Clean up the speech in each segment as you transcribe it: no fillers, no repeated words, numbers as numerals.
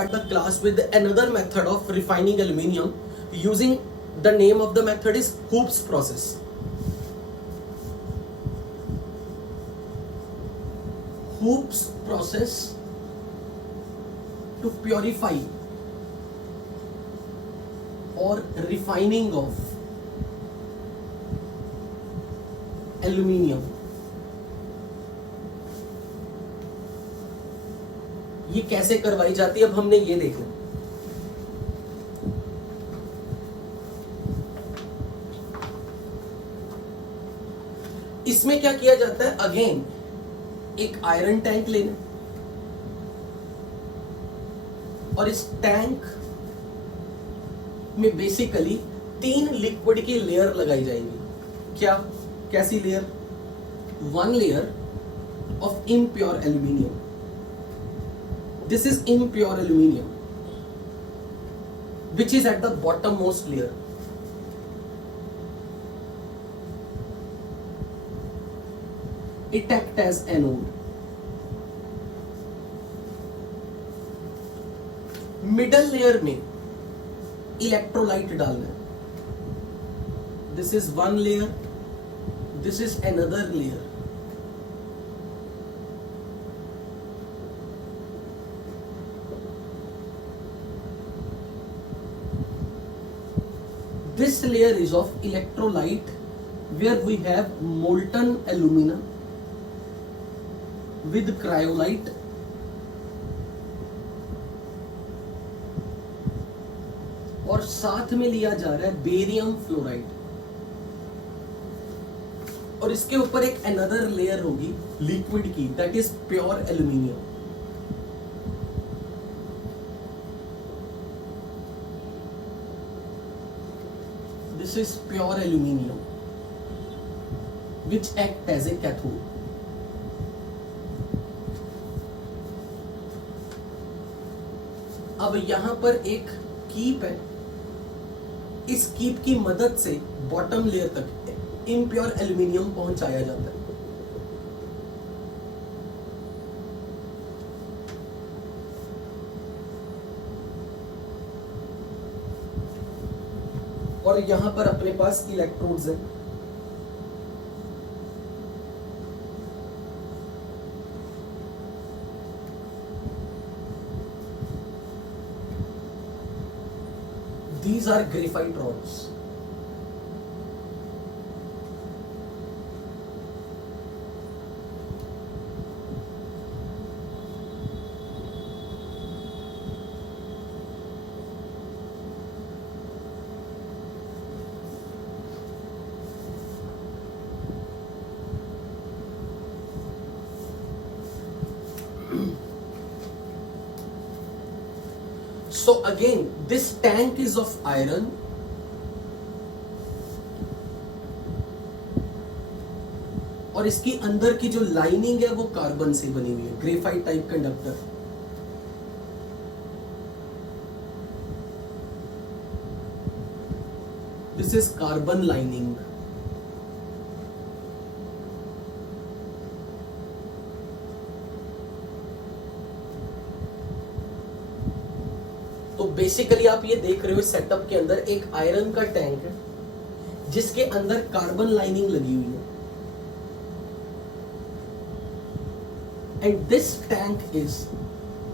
start the class with another method of refining aluminium using the name of the method is Hoops process. Hoops process to purify or refining of aluminium. ये कैसे करवाई जाती है अब हमने ये देखना। इसमें क्या किया जाता है, अगेन एक आयरन टैंक लेना और इस टैंक में बेसिकली 3 लिक्विड की लेयर लगाई जाएंगी। क्या कैसी layer? 1 layer of impure aluminium, this is impure aluminium which is at the bottommost layer. It acts as anode. Middle layer में इलेक्ट्रोलाइट डालना है. This is one layer, this is another layer. This layer is of electrolyte where we have molten alumina with cryolite और साथ में लिया जा रहा है बेरियम फ्लोराइड और इसके ऊपर एक अनदर लेयर होगी लिक्विड की, that is pure aluminium. This is pure aluminium which act as a cathode. अब यहां पर एक कीप है, इस कीप की मदद से बॉटम लेयर तक इम्प्योर एल्यूमिनियम पहुंचाया जाता है. और यहां पर अपने पास इलेक्ट्रोड्स हैं. These are graphite rods. So again, this tank is of iron और इसकी अंदर की जो लाइनिंग है वो कार्बन से बनी हुई है, graphite type conductor. This is carbon lining. तो बेसिकली आप ये देख रहे हो इस सेटअप के अंदर एक आयरन का टैंक है जिसके अंदर कार्बन लाइनिंग लगी हुई है. And this tank is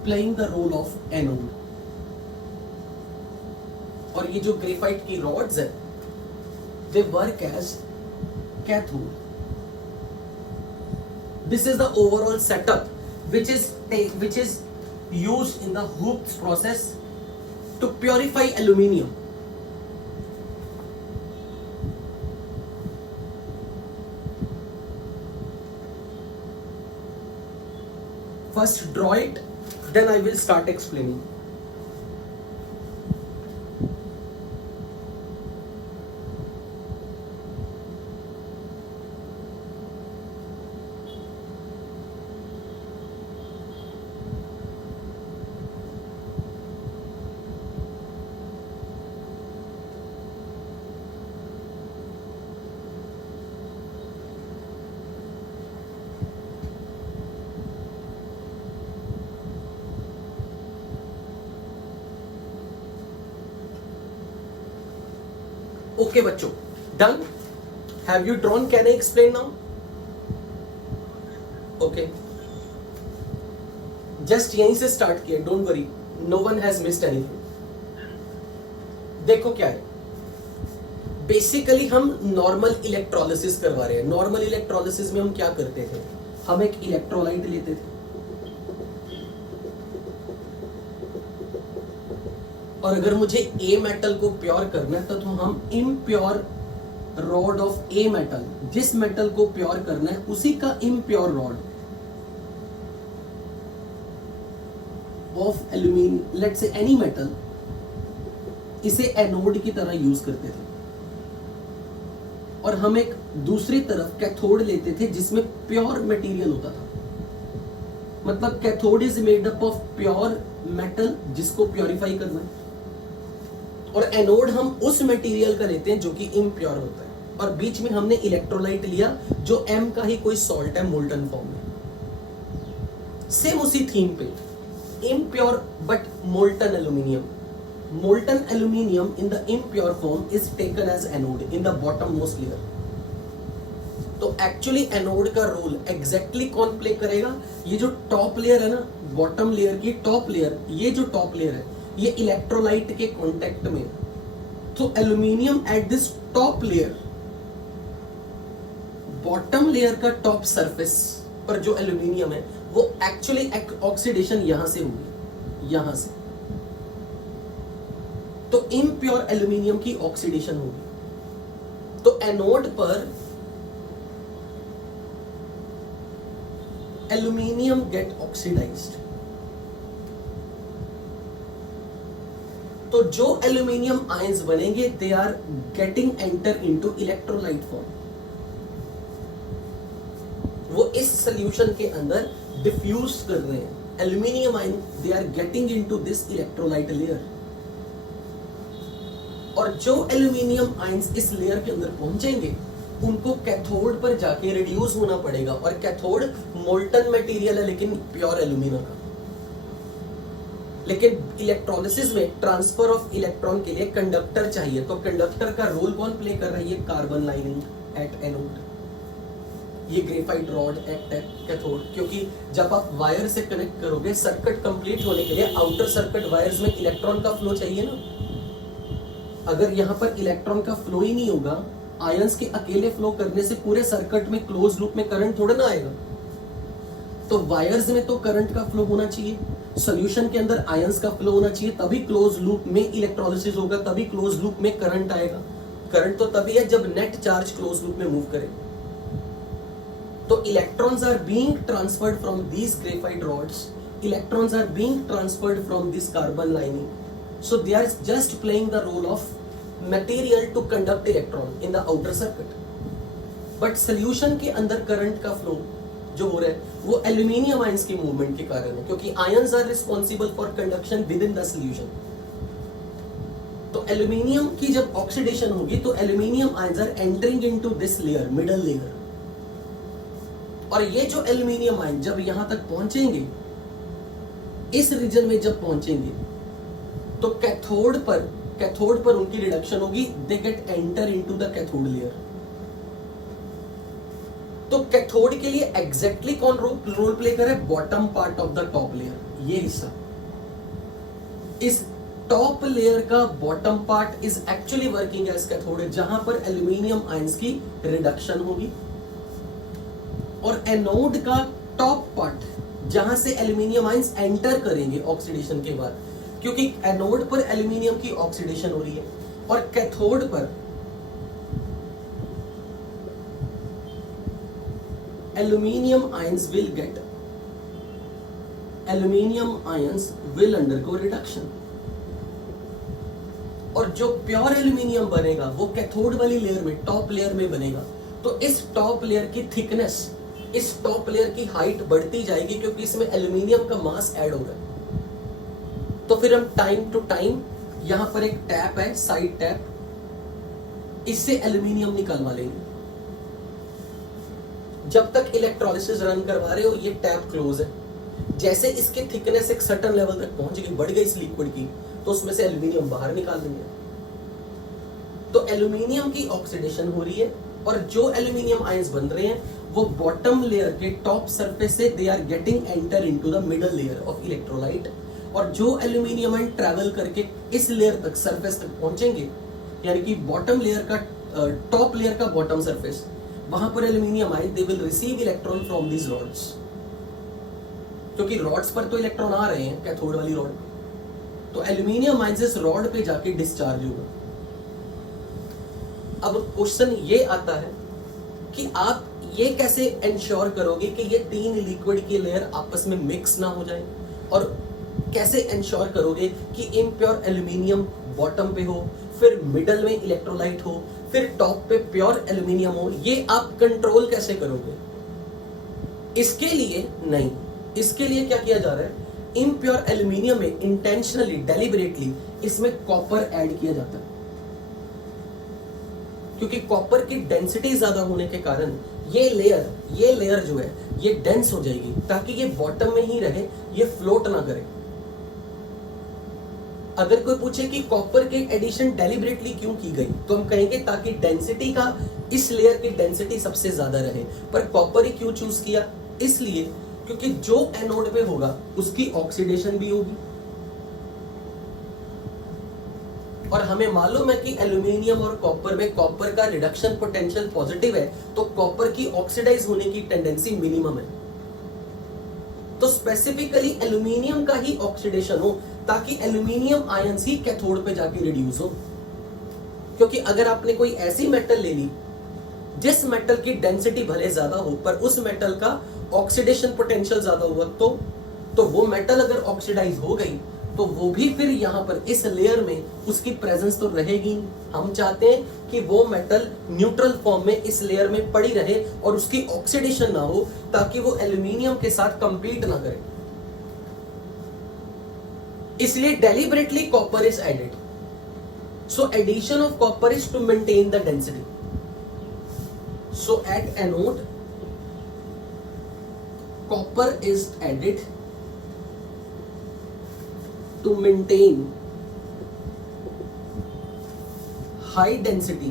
playing the role of anode. और ये जो ग्रेफाइट की रॉड्स है they work as cathode. This is the overall setup which is used in the Hoops process to purify aluminium. First draw it, then I will start explaining. Okay बच्चों, done? Have you drawn? Can I explain now? Okay, just यहीं से start किया, don't worry, no one has missed anything. देखो क्या है, basically हम normal electrolysis करवा रहे हैं। नॉर्मल इलेक्ट्रोलिसिस में हम क्या करते थे, हम एक इलेक्ट्रोलाइट लेते थे और अगर मुझे ए मेटल को प्योर करना है तो हम impure rod of a metal, जिस मेटल को प्योर करना है उसी का impure rod of aluminium, let's say any metal, इसे एनोड की तरह यूज करते थे। और हम एक दूसरी तरफ कैथोड लेते थे जिसमें प्योर मटेरियल होता था। मतलब cathode is made up of pure metal जिसको प्योरीफाई करना है, और एनोड हम उस मटेरियल का लेते हैं जो कि इम्प्योर होता है। और बीच में हमने इलेक्ट्रोलाइट लिया जो एम का ही कोई सॉल्ट है मोल्टन फॉर्म में। सेम उसी थीम पे, impure but molten aluminium. Molten aluminium in the impure form is taken as anode in the bottommost layer. तो एक्चुअली एनोड का रोल एग्जैक्टली कौन प्ले करेगा? ये जो टॉप लेयर है ना, बॉटम लेयर की टॉप लेयर, ये जो टॉप लेयर है ये इलेक्ट्रोलाइट के कांटेक्ट में, तो aluminium at this top layer, bottom layer का टॉप सरफेस पर जो एल्यूमिनियम है वो एक्चुअली ऑक्सीडेशन यहां से होगी, यहां से, तो इम्प्योर एल्यूमिनियम की ऑक्सीडेशन होगी। तो एनोड पर एल्यूमिनियम गेट ऑक्सीडाइज्ड। तो जो एल्यूमिनियम आयंस बनेंगे they are getting enter into electrolyte form. वो इस सॉल्यूशन के अंदर डिफ्यूज कर रहे हैं aluminium ion, they are getting into this electrolyte layer. और जो एल्यूमिनियम आयंस इस लेयर के अंदर पहुंचेंगे उनको कैथोड पर जाके रिड्यूस होना पड़ेगा, और कैथोड मोल्टन मटेरियल है लेकिन प्योर एल्यूमिनियम का। लेकिन इलेक्ट्रोलिसिस में ट्रांसफर ऑफ इलेक्ट्रॉन के लिए कंडक्टर चाहिए, तो कंडक्टर का रोल कौन प्ले कर रही है? कार्बन लाइनिंग एट एनोड, ये ग्रेफाइट रॉड एट कैथोड। क्योंकि जब आप वायर से कनेक्ट करोगे, सर्किट कंप्लीट होने के लिए आउटर सर्किट वायर्स में इलेक्ट्रॉन का फ्लो चाहिए ना। अगर यहां पर इलेक्ट्रॉन का फ्लो ही नहीं होगा, आयंस के अकेले फ्लो करने से पूरे सर्किट में क्लोज लूप में करंट थोड़ा ना आएगा। तो वायर्स में तो करंट का फ्लो होना चाहिए, सॉल्यूशन के अंदर आयंस का फ्लो होना चाहिए, तभी क्लोज लूप में इलेक्ट्रोलिसिस होगा, तभी क्लोज लूप में करंट आएगा। करंट तो तभी है जब नेट चार्ज क्लोज लूप में मूव करे। तो electrons are being transferred from these graphite rods, electrons are being transferred from this carbon lining, so they are just playing the role of material to conduct electron in the outer circuit. but solution के अंदर current का flow जो हो रहा है वो aluminium ions के movement के कारण है, क्योंकि ions are responsible for conduction within the solution. तो एल्यूमिनियम की जब ऑक्सीडेशन होगी तो aluminium ions are entering into this layer, middle layer, और ये जो एल्यूमिनियम आयन जब यहां तक पहुंचेंगे, इस रीजन में जब पहुंचेंगे तो कैथोड पर उनकी रिडक्शन होगी, they get enter into the cathode layer. तो कैथोड के लिए एग्जैक्टली कौन रोल प्ले करे? Bottom part of the top layer, ये हिस्सा। इस टॉप लेयर का bottom part is actually working as cathode, जहां पर एल्यूमिनियम आयंस की रिडक्शन होगी, और एनोड का टॉप पार्ट जहां से एल्यूमिनियम आयंस एंटर करेंगे ऑक्सीडेशन के बाद, क्योंकि एनोड पर एल्यूमिनियम की ऑक्सीडेशन हो रही है, और कैथोड पर aluminium ions will undergo reduction. और जो प्योर एल्यूमिनियम बनेगा वो कैथोड वाली लेयर में, टॉप लेयर में बनेगा। तो इस टॉप लेयर की थिकनेस, इस टॉप लेयर की हाइट बढ़ती जाएगी, क्योंकि इसमें एल्यूमिनियम का मास ऐड हो रहा है। तो फिर हम टाइम टू टाइम, यहां पर एक टैप है, साइड टैप, इससे एल्यूमिनियम निकलवा लेंगे। जब तक इलेक्ट्रोलिसिस रन करवा रहे हो ये टैप क्लोज है, जैसे इसकी थिकनेस एक सर्टेन लेवल तक पहुंच गई, बढ़ गई इस लिक्विड की, तो उसमें से एल्यूमिनियम बाहर निकाल देंगे। तो एल्यूमिनियम की ऑक्सीडेशन हो रही है और जो एल्यूमिनियम आयंस बन रहे हैं वो बॉटम लेयर के टॉप सरफेस से they are getting enter into the middle layer of electrolyte, और जो एल्यूमिनियम आयन ट्रैवल करके इस लेयर तक सरफेस तक पहुंचेंगे, यानी कि बॉटम लेयर का टॉप लेयर का बॉटम सरफेस, वहां पर aluminium ion they will receive electron from these rods, क्योंकि रॉड्स पर तो इलेक्ट्रॉन आ रहे हैं कैथोड वाली रॉड, तो एल्यूमिनियम आयन इस रॉड पे जाके डिस्चार्ज होगा। अब क्वेश्चन ये आता है कि आप ये कैसे इंश्योर करोगे कि ये तीन लिक्विड की लेयर आपस में मिक्स ना हो जाए, और कैसे इंश्योर करोगे कि इम्प्योर एल्यूमिनियम बॉटम पे हो, फिर मिडल में इलेक्ट्रोलाइट हो, फिर टॉप पे प्योर एल्यूमिनियम हो, ये आप कंट्रोल कैसे करोगे? इसके लिए नहीं, इसके लिए क्या किया जा रहा है, इम्प्योर एल्यूमिनियम में इंटेंशनली डेलिबरेटली इसमें कॉपर ऐड किया जाता है, क्योंकि कॉपर की डेंसिटी ज्यादा होने के कारण ये लेयर जो है ये डेंस हो जाएगी, ताकि ये बॉटम में ही रहे, ये फ्लोट ना करे। अगर कोई पूछे कि कॉपर की एडिशन डेलिबरेटली क्यों की गई, तो हम कहेंगे ताकि डेंसिटी का, इस लेयर की डेंसिटी सबसे ज्यादा रहे। पर कॉपर ही क्यों चूज किया? इसलिए क्योंकि जो एनोड पे होगा उसकी ऑक्सीडेशन भी होगी, और हमें मालूम है कि एल्यूमिनियम और कॉपर में कॉपर का रिडक्शन पोटेंशियल पॉजिटिव है, तो कॉपर की ऑक्सीडाइज होने की टेंडेंसी मिनिमम है। तो स्पेसिफिकली एल्यूमिनियम का ही ऑक्सीडेशन हो, ताकि एल्यूमिनियम आयंस ही कैथोड पे जाके रिड्यूस हो। क्योंकि अगर आपने कोई ऐसी मेटल ले ली जिस मेटल की डेंसिटी भले ज्यादा हो पर उस मेटल का ऑक्सीडेशन पोटेंशियल ज्यादा हुआ, तो वो मेटल अगर ऑक्सीडाइज हो गई तो वो भी फिर यहाँ पर इस लेयर में उसकी प्रेजेंस तो रहेगी। हम चाहते हैं कि वो मेटल न्यूट्रल फॉर्म में इस लेयर में पड़ी रहे और उसकी ऑक्सीडेशन ना हो, ताकि वो एल्यूमिनियम के साथ कंपीट ना करे। इसलिए deliberately copper is added. So addition of copper is to maintain the density. So at anode copper is added to maintain high density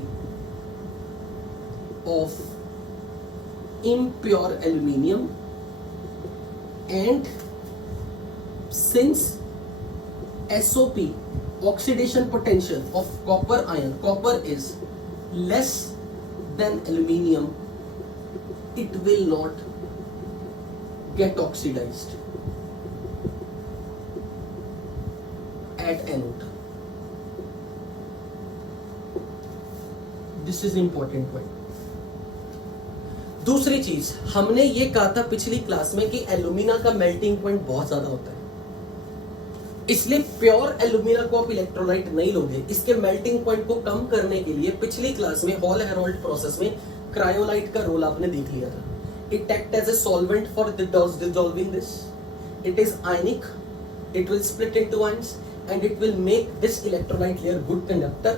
of impure aluminium, and since SOP, oxidation potential of copper ion, copper is less than aluminium, it will not get oxidized at anode. This is important point. दूसरी चीज, हमने ये कहा था पिछली class में कि alumina का मेल्टिंग पॉइंट बहुत ज्यादा होता है, इसलिए प्योर एल्यूमिना को आप इलेक्ट्रोलाइट नहीं लोगे। इसके मेल्टिंग पॉइंट को कम करने के लिए पिछली क्लास में हॉल हेरोल्ड प्रोसेस में क्रायोलाइट का रोल आपने देख लिया था। It acts as a solvent for dissolving this. It is ionic. It will split into ions and it will make this electrolyte layer good conductor.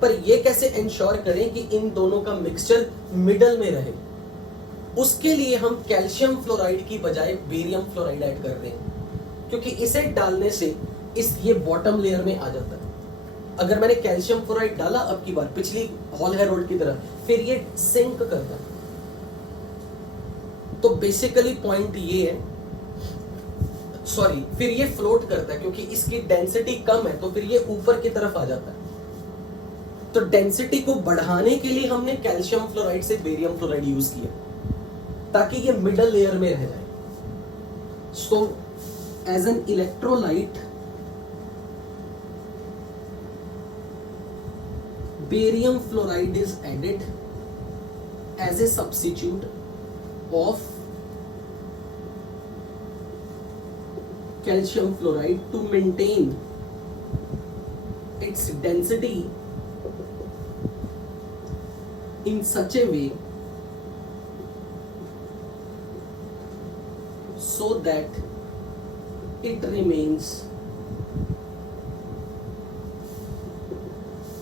पर ये कैसे इंश्योर करें कि इन दोनों का मिक्सचर मिडल में रहे? उसके लिए हम कैल्शियम फ्लोराइड की बजाय बेरियम फ्लोराइड ऐड कर रहे हैं, क्योंकि इसे डालने से ये बॉटम लेयर में आ जाता है। अगर मैंने कैल्शियम फ्लोराइड डाला अब की बार पिछली हॉल हेरोल्ड की तरह, फिर ये सिंक करता है। तो बेसिकली पॉइंट ये है, फिर ये फ्लोट करता है, क्योंकि इसकी डेंसिटी कम है तो फिर ये ऊपर की तरफ आ जाता है। तो डेंसिटी को बढ़ाने के लिए हमने कैल्शियम फ्लोराइड से बेरियम फ्लोराइड यूज किया, ताकि ये मिडल लेयर में रह जाए। So as an electrolyte, barium fluoride is added as a substitute of calcium fluoride to maintain its density in such a way so that it remains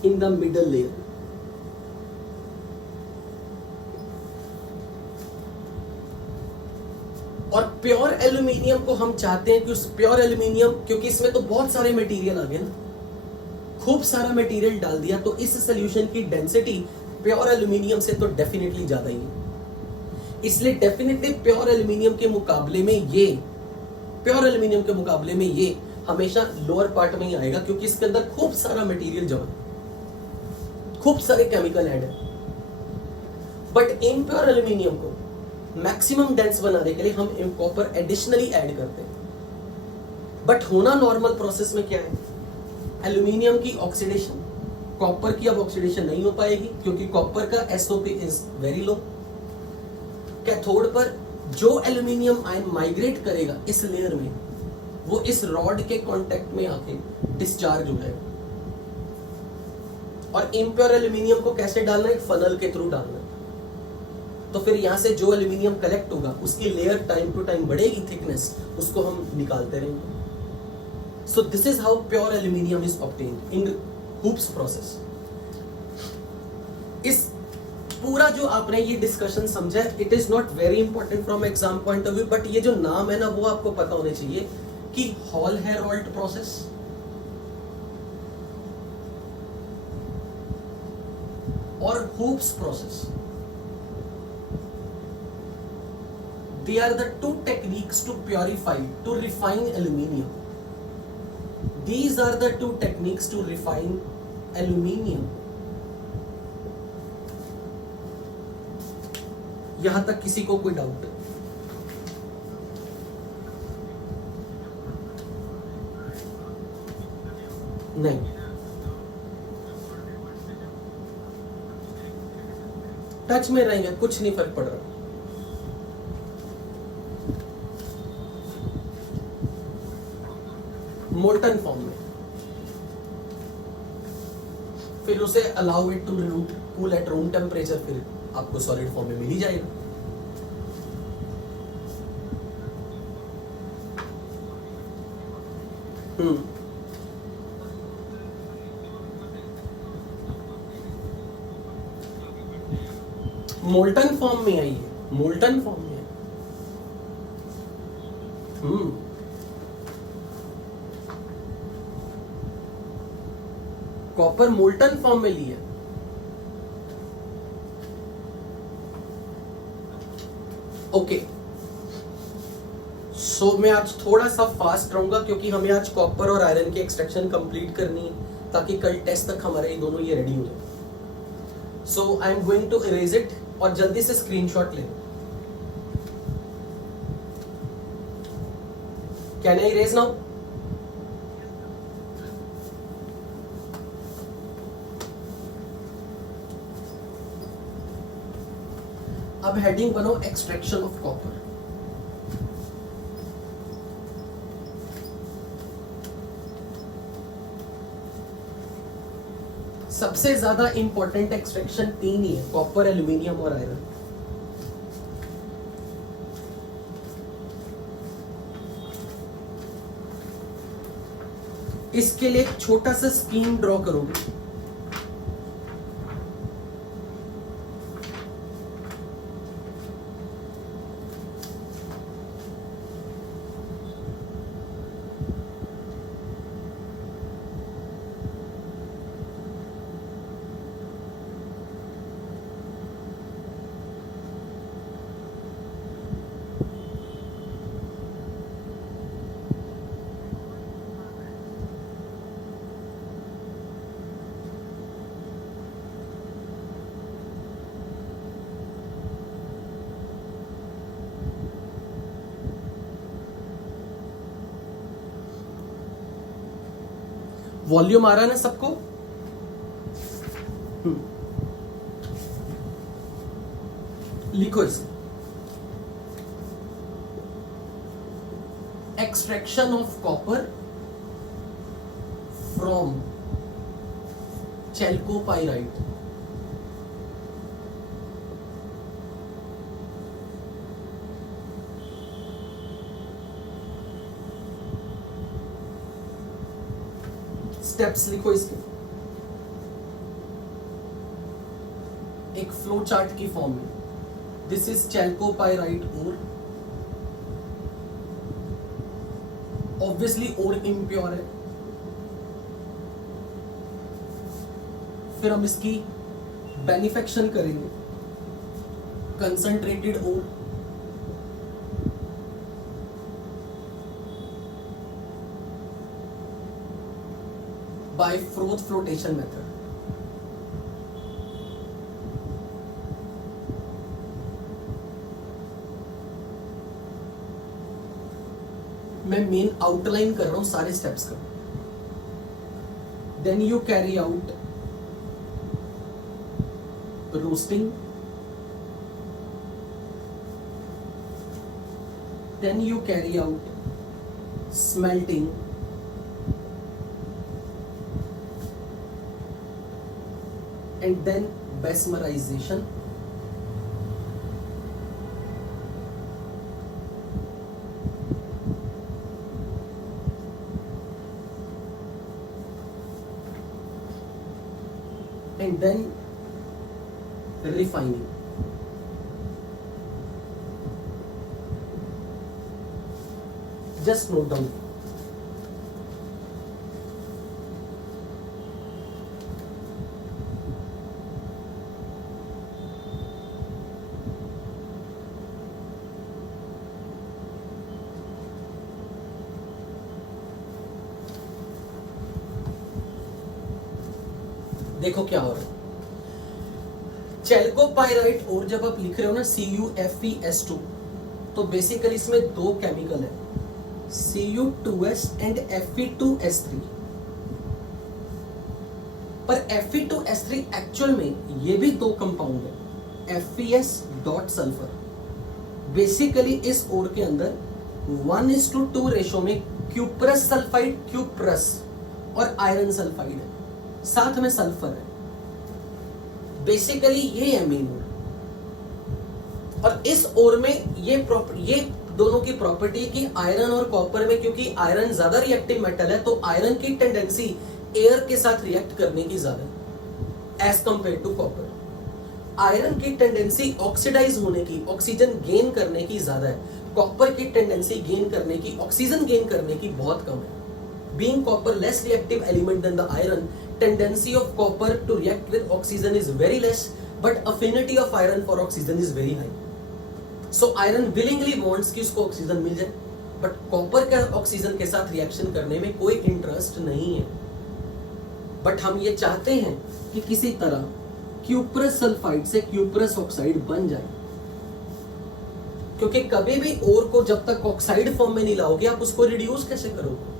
in the middle layer. और pure aluminium को हम चाहते हैं कि उस pure aluminium, क्योंकि इसमें तो बहुत सारे मटेरियल आ गए ना, खूब सारा मटेरियल डाल दिया तो इस सॉल्यूशन की डेंसिटी प्योर एल्यूमिनियम से तो डेफिनेटली ज्यादा ही है। इसलिए डेफिनेटली प्योर एल्यूमिनियम के मुकाबले में ये हमेशा लोअर पार्ट में ही आएगा, क्योंकि इसके अंदर खूब सारा मटेरियल जमा, खूब सारे केमिकल ऐड है। बट इम्प्योर एल्यूमिनियम को मैक्सिमम डेंस बनाने के लिए हम कॉपर एडिशनली ऐड करते हैं। बट होना नॉर्मल प्रोसेस में क्या है, एल्यूमिनियम की ऑक्सीडेशन, कॉपर की अब ऑक्सीडेशन नहीं हो पाएगी क्योंकि कॉपर का SOP is very low. Cathode पर जो एल्यूमिनियम आयन माइग्रेट करेगा इस लेयर में, वो इस रॉड के कांटेक्ट में आके डिस्चार्ज हो जाएगा। और इम्प्योर एल्यूमिनियम को कैसे डालना है, एक फनल के थ्रू डालना है। तो फिर यहां से जो एल्यूमिनियम कलेक्ट होगा उसकी लेयर टाइम टू टाइम बढ़ेगी, थिकनेस, उसको हम निकालते रहेंगे। So this is how pure aluminium is obtained in hoops process. इस पूरा जो आपने ये डिस्कशन समझा, it is not very important from exam point of view, but ये जो नाम है ना वो आपको पता होने चाहिए कि हॉल हेरोल्ड प्रोसेस, और hoops process, they are the two techniques to purify, to refine aluminium. These are the two techniques to refine aluminium. यहां तक किसी को कोई डाउट? नहीं। टच में रहेंगे, कुछ नहीं फर्क पड़ रहा। मोल्टन फॉर्म में, फिर उसे allow it to cool at room temperature, फिर आपको सॉलिड फॉर्म में मिल ही जाएगा। मोल्टन फॉर्म में आई है, मोल्टन फॉर्म में है। कॉपर मोल्टन फॉर्म में लिया। ओके, सो मैं आज थोड़ा सा फास्ट रहूंगा क्योंकि हमें आज कॉपर और आयरन की एक्सट्रैक्शन कंप्लीट करनी है, ताकि कल टेस्ट तक हमारे दोनों ये रेडी हो जाए। So I am going to erase it, और जल्दी से स्क्रीनशॉट ले। Can I erase now? अब हेडिंग बनाओ एक्सट्रैक्शन ऑफ कॉपर। सबसे ज्यादा इंपॉर्टेंट एक्सट्रैक्शन तीन ही है, कॉपर, एल्यूमिनियम और आयरन। इसके लिए एक छोटा सा स्कीम ड्रॉ करोगे। वॉल्यूम आ रहा है ना सबको? लिखो इसे, extraction of copper from chalcopyrite. Steps लिखो इसके, एक फ्लो चार्ट की फॉर्म में। This is chalcopyrite ore, obviously ore impure है। फिर हम इसकी बेनिफेक्शन करेंगे, concentrated ore, by froth flotation method. मैं मेन आउटलाइन कर रहा हूं सारे स्टेप्स का। Then you carry out roasting, then you carry out smelting, and then besmerization, and then refining. Just note down. देखो क्या हो रहा है। चैल्कोपाइराइट और जब आप लिख रहे हो ना CuFeS2, तो बेसिकली इसमें दो केमिकल है, Cu2S एंड Fe2S3। पर Fe2S3 एक्चुअल में ये भी दो कंपाउंड है, FeS डॉट सल्फर। बेसिकली इस ओर के अंदर 1:2 रेशो में क्यूप्रस सल्फाइड, क्यूप्रस और आयरन सल्फाइड है, साथ में सल्फर है। बेसिकली ये है मेन ओर, और इस ओर में ये दोनों की प्रॉपर्टी है कि आयरन और कॉपर में, क्योंकि आयरन ज्यादा रिएक्टिव मेटल है, तो आयरन की टेंडेंसी एयर के साथ रिएक्ट करने की ज्यादा है as compare to copper. Iron की टेंडेंसी ऑक्सीडाइज होने की, ऑक्सीजन गेन करने की ज्यादा है, कॉपर की टेंडेंसी गेन करने की, ऑक्सीजन गेन करने की बहुत कम है। Being copper less reactive element than the iron, tendency of copper to react with oxygen is very less, but affinity of iron for oxygen is very high. So iron willingly wants कि उसको oxygen मिल जाए, but copper का oxygen के साथ reaction करने में कोई interest नहीं है। बट हम ये चाहते हैं कि किसी तरह क्यूप्रस सल्फाइड से क्यूप्रस ऑक्साइड बन जाए, क्योंकि कभी भी ओर को जब तक ऑक्साइड फॉर्म में नहीं लाओगे आप उसको रिड्यूस कैसे करोगे।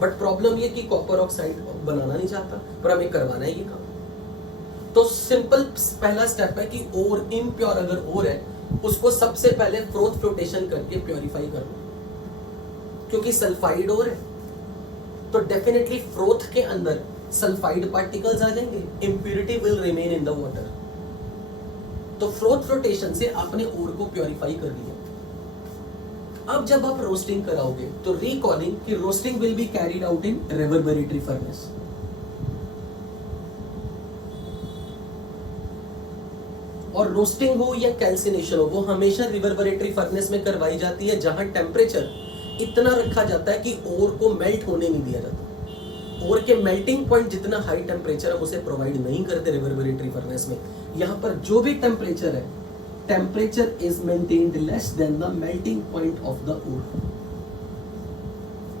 बट प्रॉब्लम ये कि कॉपर ऑक्साइड बनाना नहीं चाहता, पर हमें करवाना है ये काम। तो सिंपल पहला स्टेप है कि ओर इम्प्योर अगर ओर है उसको सबसे पहले फ्रोथ फ्लोटेशन करके प्योरीफाई कर लो, क्योंकि सल्फाइड ओर है तो डेफिनेटली फ्रोथ के अंदर सल्फाइड पार्टिकल्स आ जाएंगे, impurity will remain in the water. तो फ्रोथ फ्लोटेशन से आपने ओर को प्योरीफाई कर लिया। अब जब आप रोस्टिंग कराओगे तो रिकॉलिंग कि roasting will be carried out in reverberatory furnace. और रोस्टिंग हो या कैल्सिनेशन हो, वो हमेशा रिवर्बरेटरी फर्नेस में करवाई जाती है, जहां टेम्परेचर इतना रखा जाता है कि ओर को मेल्ट होने नहीं दिया जाता। ओर के मेल्टिंग पॉइंट जितना हाई टेम्परेचर हम उसे प्रोवाइड नहीं करते रिवर्बरेटरी फर्नेस में। यहां पर जो भी टेम्परेचर है, temperature is maintained less than the melting point of the ore।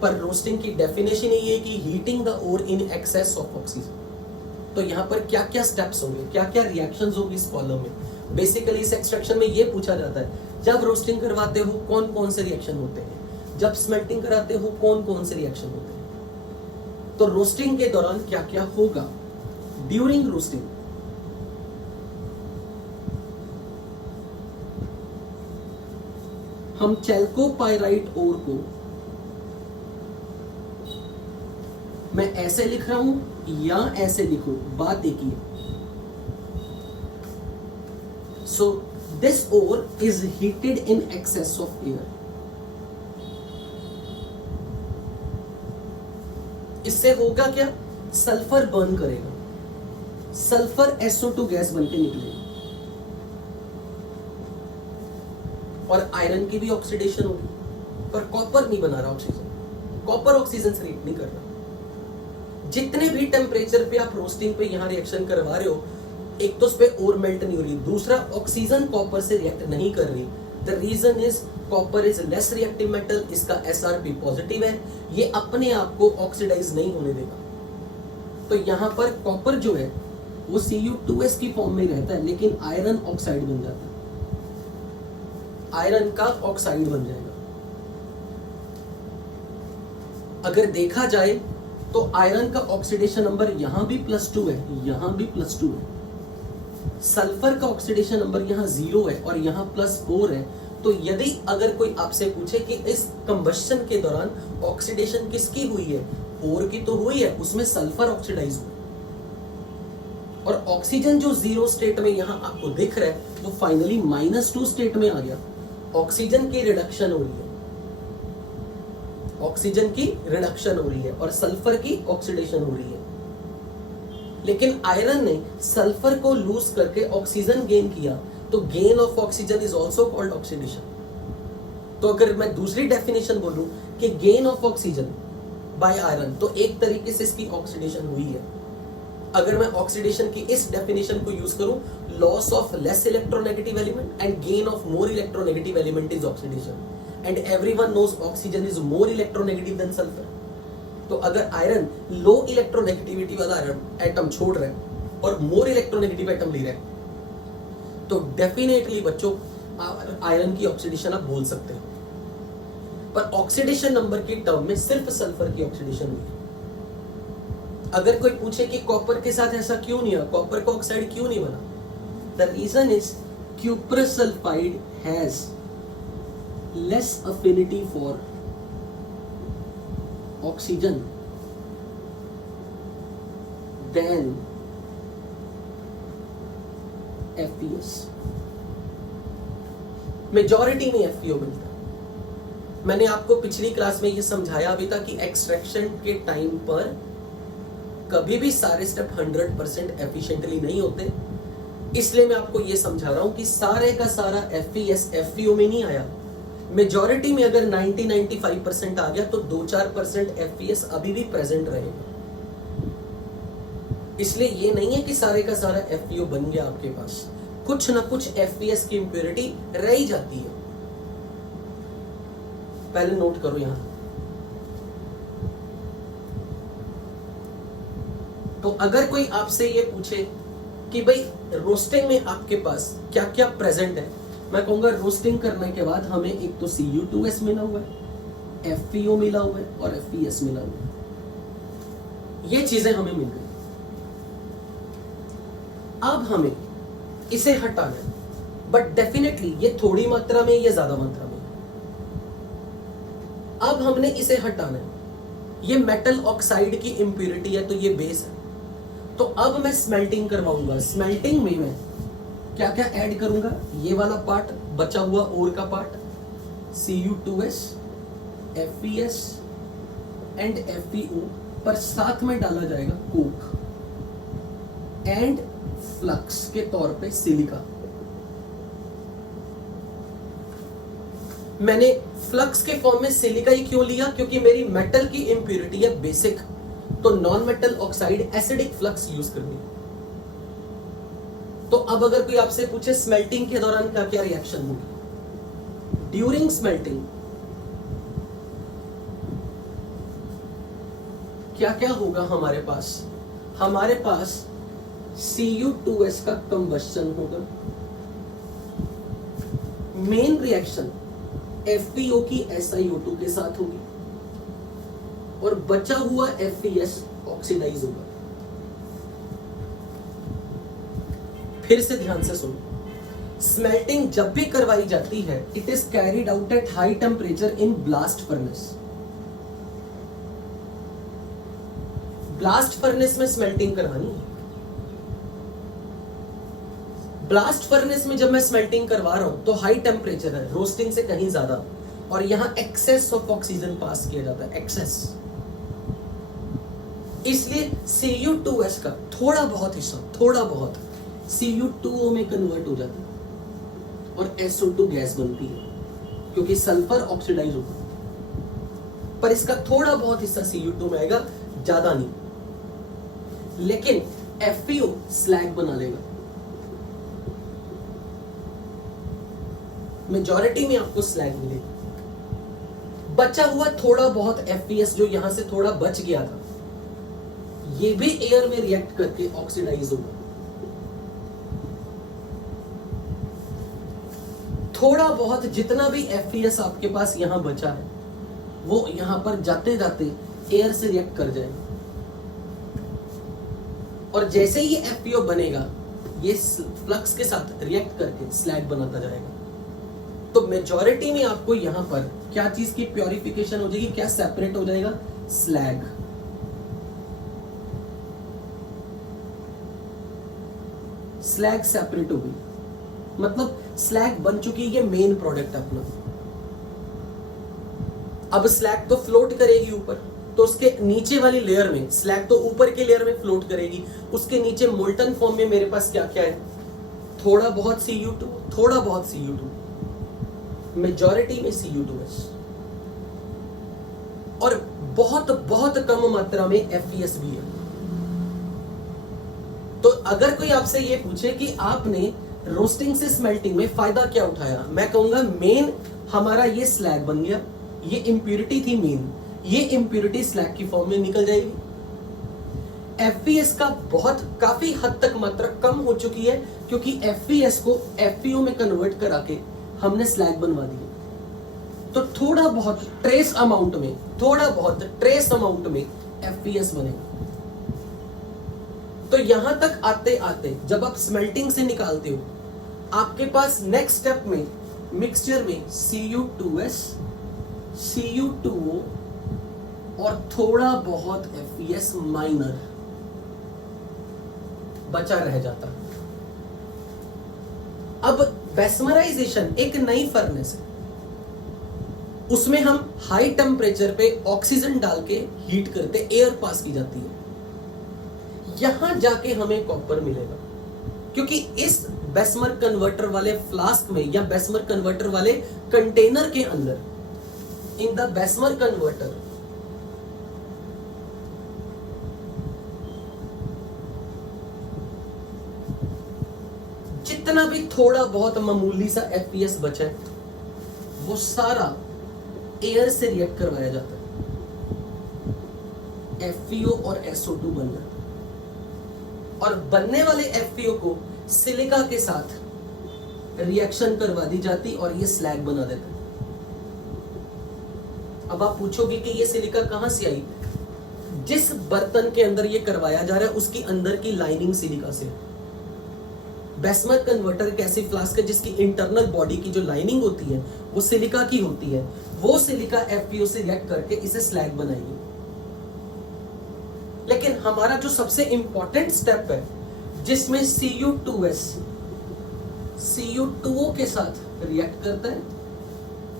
पर रोस्टिंग की डेफिनेशन ये है कि heating the ore in excess of oxygen. तो यहाँ पर क्या क्या स्टेप्स होंगे, क्या क्या रिएक्शंस होंगी इस कॉलम में। बेसिकली इस एक्सट्रैक्शन में ये पूछा जाता है, जब रोस्टिंग करवाते हो कौन कौन से रिएक्शन होते हैं, जब स्मेल्टिंग कराते हो कौन कौन से रिएक्शन होते हैं। तो रोस्टिंग के दौरान क्या क्या होगा। ड्यूरिंग रोस्टिंग हम चैल्कोपाइराइट ओर को, मैं ऐसे लिख रहा हूं या ऐसे लिखूं, बात एक ही है। So this ore is heated in excess of air. इससे होगा क्या, सल्फर बर्न करेगा, सल्फर SO2 गैस बनके निकलेगी और आयरन की भी ऑक्सीडेशन होगी, पर कॉपर नहीं बना रहा ऑक्सीजन, कॉपर ऑक्सीजन से रिएक्ट नहीं कर रहा। जितने भी टेम्परेचर पे आप रोस्टिंग पे यहाँ रिएक्शन करवा रहे हो, एक तो उस पे और मेल्ट नहीं हो रही, दूसरा ऑक्सीजन कॉपर से रिएक्ट नहीं कर रही। The reason is copper is less reactive metal, इसका SRP पॉजिटिव है, ये अपने आप को ऑक्सीडाइज नहीं होने देगा। तो यहाँ पर कॉपर जो है वो Cu2S की फॉर्म में रहता है, लेकिन आयरन ऑक्साइड बन जाता है, आयरन का ऑक्साइड बन जाएगा। अगर देखा जाए तो आयरन का ऑक्सीडेशन नंबर यहां भी +2 है, यहां भी +2 है। सल्फर का ऑक्सीडेशन नंबर यहाँ 0 है और यहाँ +4 है। तो यदि अगर कोई आपसे पूछे कि इस कंबशन के दौरान ऑक्सीडेशन किसकी हुई है, और की तो हुई है, उसमें सल्फर ऑक्सीडाइज हुआ, और ऑक्सीजन जो 0 स्टेट में यहाँ आपको दिख रहा है वो फाइनली -2 स्टेट में आ गया। ऑक्सीजन की रिडक्शन हो रही है, ऑक्सीजन की रिडक्शन हो रही है और सल्फर की ऑक्सीडेशन हो रही है। लेकिन आयरन ने सल्फर को लूज करके ऑक्सीजन गेन किया, तो gain of oxygen is also called oxidation. तो अगर मैं दूसरी डेफिनेशन बोलूं कि gain of oxygen by iron, तो एक तरीके से इसकी ऑक्सीडेशन हुई है। अगर मैं ऑक्सीडेशन की इस डेफिनेशन को यूज करूं, loss of less electronegative element and gain of more electronegative element is oxidation, and everyone knows oxygen is more electronegative than sulphur. तो अगर आयरन लो इलेक्ट्रोनेगेटिविटी वाला एटम छोड़ रहा है और मोर इलेक्ट्रोनेगेटिव एटम ले रहा है, तो डेफिनेटली बच्चों आयरन की ऑक्सीडेशन आप बोल सकते हैं। पर ऑक्सीडेशन नंबर की टर्म में सिर्फ सल्फर की ऑक्सीडेशन हुई। अगर कोई पूछे कि कॉपर के साथ ऐसा क्यों नहीं हुआ, कॉपर का ऑक्साइड क्यों नहीं बना, the reason is cuprous sulphide has less affinity for oxygen than FeS। Majority में FeO मिलता। मैंने आपको पिछली क्लास में ये समझाया भी था कि एक्सट्रैक्शन के टाइम पर कभी भी सारे स्टेप 100% एफिशिएंटली नहीं होते, इसलिए मैं आपको ये समझा रहा हूं कि सारे का सारा FeS FeO में नहीं आया। मेजॉरिटी में अगर 90-95% आ गया तो 2-4% FeS अभी भी प्रेजेंट रहेगा। इसलिए ये नहीं है कि सारे का सारा FeO बन गया आपके पास, कुछ ना कुछ FeS की इंप्योरिटी रह ही जाती है। पहले नोट करो यहां। तो अगर कोई आपसे ये पूछे कि भाई रोस्टिंग में आपके पास क्या क्या प्रेजेंट है, मैं कहूंगा रोस्टिंग करने के बाद हमें एक तो Cu2S मिला हुआ है, FeO मिला हुआ है और FeS मिला हुआ है। ये चीजें हमें मिल गई। अब हमें इसे हटाना है, बट डेफिनेटली ये थोड़ी मात्रा में या ज्यादा मात्रा में। अब हमने इसे हटाना है। ये मेटल ऑक्साइड की इंप्योरिटी है, तो ये बेस है। तो अब मैं स्मेल्टिंग करवाऊंगा। स्मेल्टिंग में मैं क्या क्या ऐड करूंगा, ये वाला पार्ट बचा हुआ और का part, Cu2S, FeS and FeO, पर साथ में डाला जाएगा कोक एंड फ्लक्स के तौर पे सिलिका। मैंने फ्लक्स के फॉर्म में सिलिका ही क्यों लिया, क्योंकि मेरी मेटल की इंप्योरिटी है बेसिक, तो non metal oxide acidic flux use करनी। तो अब अगर कोई आपसे पूछे स्मेल्टिंग के दौरान क्या क्या रिएक्शन होगी, ड्यूरिंग स्मेल्टिंग क्या क्या होगा हमारे पास Cu2S का कंबशन होगा। मेन रिएक्शन FeO की SiO2 के साथ होगी और बचा हुआ FeS ऑक्सीडाइज होगा। फिर से ध्यान से सुनो, स्मेल्टिंग जब भी करवाई जाती है, it is carried out at high temperature in blast furnace. Blast furnace में स्मेल्टिंग करवानी है। ब्लास्ट फर्नेस में जब मैं स्मेल्टिंग करवा रहा हूं तो हाई टेम्परेचर है, रोस्टिंग से कहीं ज्यादा, और यहां एक्सेस ऑफ ऑक्सीजन पास किया जाता है, एक्सेस। इसलिए Cu2S का थोड़ा बहुत हिस्सा Cu2O में कन्वर्ट हो जाता है और SO2 गैस बनती है, क्योंकि सल्फर ऑक्सीडाइज होता है। पर इसका थोड़ा बहुत हिस्सा Cu2 में आएगा, ज्यादा नहीं। लेकिन FeO स्लैग बना लेगा। मेजॉरिटी में आपको स्लैग मिलेगी। बचा हुआ थोड़ा बहुत FeS जो यहां से थोड़ा बच गया था, ये भी एयर में रिएक्ट करके ऑक्सीडाइज होगा। थोड़ा बहुत जितना भी FeS आपके पास यहां बचा है वो यहां पर जाते जाते एयर से रिएक्ट कर जाएगा, और जैसे ही FeO बनेगा ये फ्लक्स के साथ रिएक्ट करके स्लैग बनाता जाएगा। तो मेजॉरिटी में आपको यहां पर क्या चीज की प्योरिफिकेशन हो जाएगी, क्या सेपरेट हो जाएगा, स्लैग। स्लैग सेपरेट हो गई, मतलब स्लैग बन चुकी है, ये मेन प्रोडक्ट अपना। अब स्लैग तो फ्लोट करेगी ऊपर, तो उसके नीचे वाली लेयर में, स्लैग तो ऊपर के लेयर में फ्लोट करेगी, उसके नीचे मोल्टन फॉर्म में मेरे पास क्या क्या है, थोड़ा बहुत Cu2, थोड़ा बहुत Cu2, मेजॉरिटी में Cu2S, और बहुत बहुत कम मात्रा में FeS भी है। तो अगर कोई आपसे ये पूछे कि आपने रोस्टिंग से स्मेल्टिंग में फायदा क्या उठाया, मैं कहूंगा मेन हमारा ये स्लैग बन गया, ये इंप्यूरिटी थी मेन, ये इंप्यूरिटी स्लैग की फॉर्म में निकल जाएगी। FeS का बहुत काफी हद तक मात्रा कम हो चुकी है, क्योंकि FeS को FeO में कन्वर्ट करा के हमने स्लैग बनवा दिया। तो थोड़ा बहुत ट्रेस अमाउंट में FeS बनेगा। तो यहां तक आते आते जब आप स्मेल्टिंग से निकालते हो, आपके पास नेक्स्ट स्टेप में मिक्सचर में Cu2S, Cu2O और थोड़ा बहुत FeS माइनर बचा रह जाता। अब बेस्मराइजेशन एक नई फर्नेस है, उसमें हम हाई टेम्परेचर पे ऑक्सीजन डाल के हीट करते, एयर पास की जाती है, यहां जाके हमें कॉपर मिलेगा। क्योंकि इस बेस्मर कन्वर्टर वाले फ्लास्क में या बेस्मर कन्वर्टर वाले कंटेनर के अंदर, इन द बेस्मर कन्वर्टर, जितना भी थोड़ा बहुत मामूली सा FeS बचा है वो सारा एयर से रिएक्ट करवाया जाता है, FeO और SO2 बन जाता है, और बनने वाले FeO को सिलिका के साथ रिएक्शन करवा दी जाती और ये स्लैग बना देता है। अब आप पूछोगे कि ये सिलिका कहां से आई, जिस बर्तन के अंदर ये करवाया जा रहा है उसकी अंदर की लाइनिंग सिलिका से। बेस्मर कन्वर्टर एक ऐसी फ्लास्क है जिसकी इंटरनल बॉडी की जो लाइनिंग होती है वो सिलिका की होती है, वो सिलिका FeO से रिएक्ट करके इसे स्लैग बनाएगी। लेकिन हमारा जो सबसे इंपॉर्टेंट स्टेप है, जिसमें Cu2S Cu2O के साथ रिएक्ट करता है,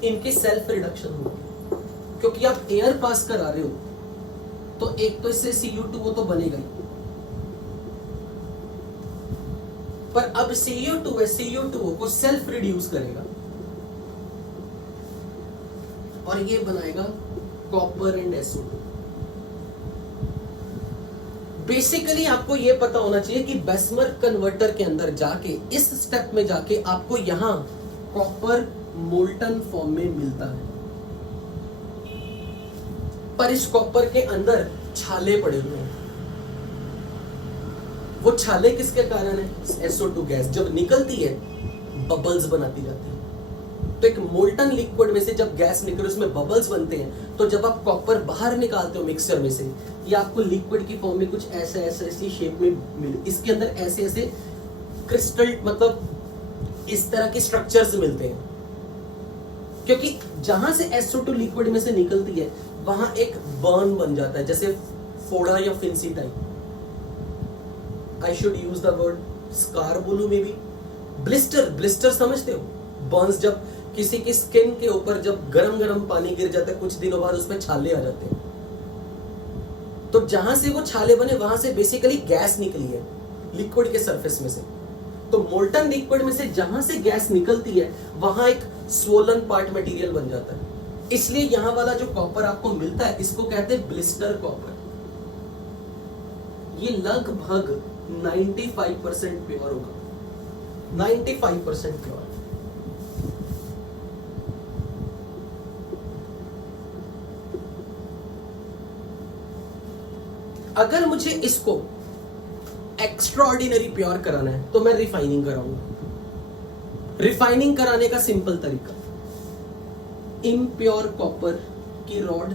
इनकी सेल्फ रिडक्शन होगी। क्योंकि आप एयर पास करा रहे हो तो एक तो इससे Cu2O तो बनेगा ही, पर अब Cu2S Cu2O को सेल्फ रिड्यूस करेगा और ये बनाएगा कॉपर एंड SO2। बेसिकली आपको ये पता होना चाहिए कि बेस्मर कन्वर्टर के अंदर जाके, इस स्टेप में जाके आपको यहां कॉपर मोल्टन फॉर्म में मिलता है, पर इस कॉपर के अंदर छाले पड़े हुए हैं। वो छाले किसके कारण है, SO2 गैस जब निकलती है बबल्स बनाती जाती है। तो एक मोल्टन लिक्विड में से जब गैस निकले उसमें बबल्स बनते हैं, तो जब आप कॉपर बाहर निकालते हो मिक्सचर में से, या आपको लिक्विड की फॉर्म में कुछ ऐसी शेप में मिले, इसके अंदर ऐसे ऐसे क्रिस्टल, मतलब इस तरह के स्ट्रक्चर्स मिलते हैं। क्योंकि जहां से SO2 लिक्विड में से निकलती है वहां एक बर्न बन जाता है, जैसे फोड़ा या फिंसी type. I should use the word scar बोलूं, में भी ब्लिस्टर समझते हो, बर्न्स, जब किसी की स्किन के ऊपर जब गरम गरम पानी गिर जाता है कुछ दिनों बाद उसमें छाले आ जाते हैं। तो जहां से वो छाले बने वहां से बेसिकली गैस निकली है लिक्विड के सरफेस में से। तो मोल्टन लिक्विड में से जहां से गैस निकलती है वहां एक स्वोलन पार्ट मटेरियल बन जाता है। इसलिए यहां वाला जो कॉपर आपको मिलता है इसको कहते हैं ब्लिस्टर कॉपर। ये लगभग 95% प्योर होगा, 95% प्योर। अगर मुझे इसको एक्स्ट्रा ऑर्डिनरी प्योर कराना है तो मैं रिफाइनिंग कराऊंगा। रिफाइनिंग कराने का सिंपल तरीका, इम्प्योर कॉपर की रॉड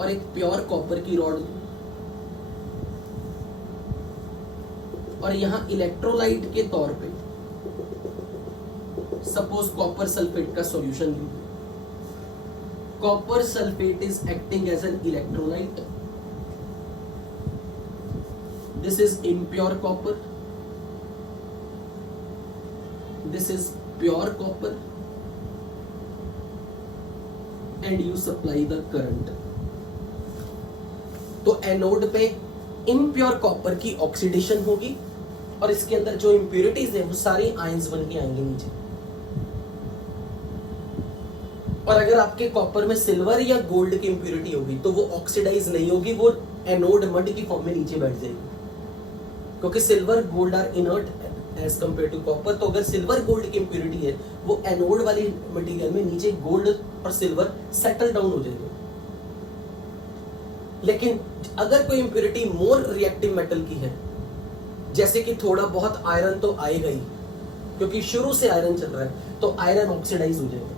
और एक प्योर कॉपर की रॉड और यहां इलेक्ट्रोलाइट के तौर पे सपोज कॉपर सल्फेट का सॉल्यूशन लीजिए। Copper sulphate is acting as an electrolyte, this is impure copper, this is pure copper and you supply the current। तो एनोड पे इम्प्योर कॉपर की ऑक्सीडेशन होगी और इसके अंदर जो इंप्यूरिटीज है वो सारी आयंस बन के आएंगे नीचे। और अगर आपके कॉपर में सिल्वर या गोल्ड की इंप्यूरिटी होगी तो वो ऑक्सीडाइज नहीं होगी, वो एनोड मड की फॉर्म में नीचे बैठ जाएगी, क्योंकि silver gold are inert as compare to copper. तो अगर सिल्वर गोल्ड की इंप्यूरिटी है वो एनोड वाली मटेरियल में नीचे गोल्ड और सिल्वर सेटल डाउन हो जाएंगे। लेकिन अगर कोई इंप्यूरिटी मोर रिएक्टिव मेटल की है, जैसे कि थोड़ा बहुत आयरन तो आएगा ही, क्योंकि शुरू से आयरन चल रहा है, तो आयरन ऑक्सीडाइज हो जाएगा।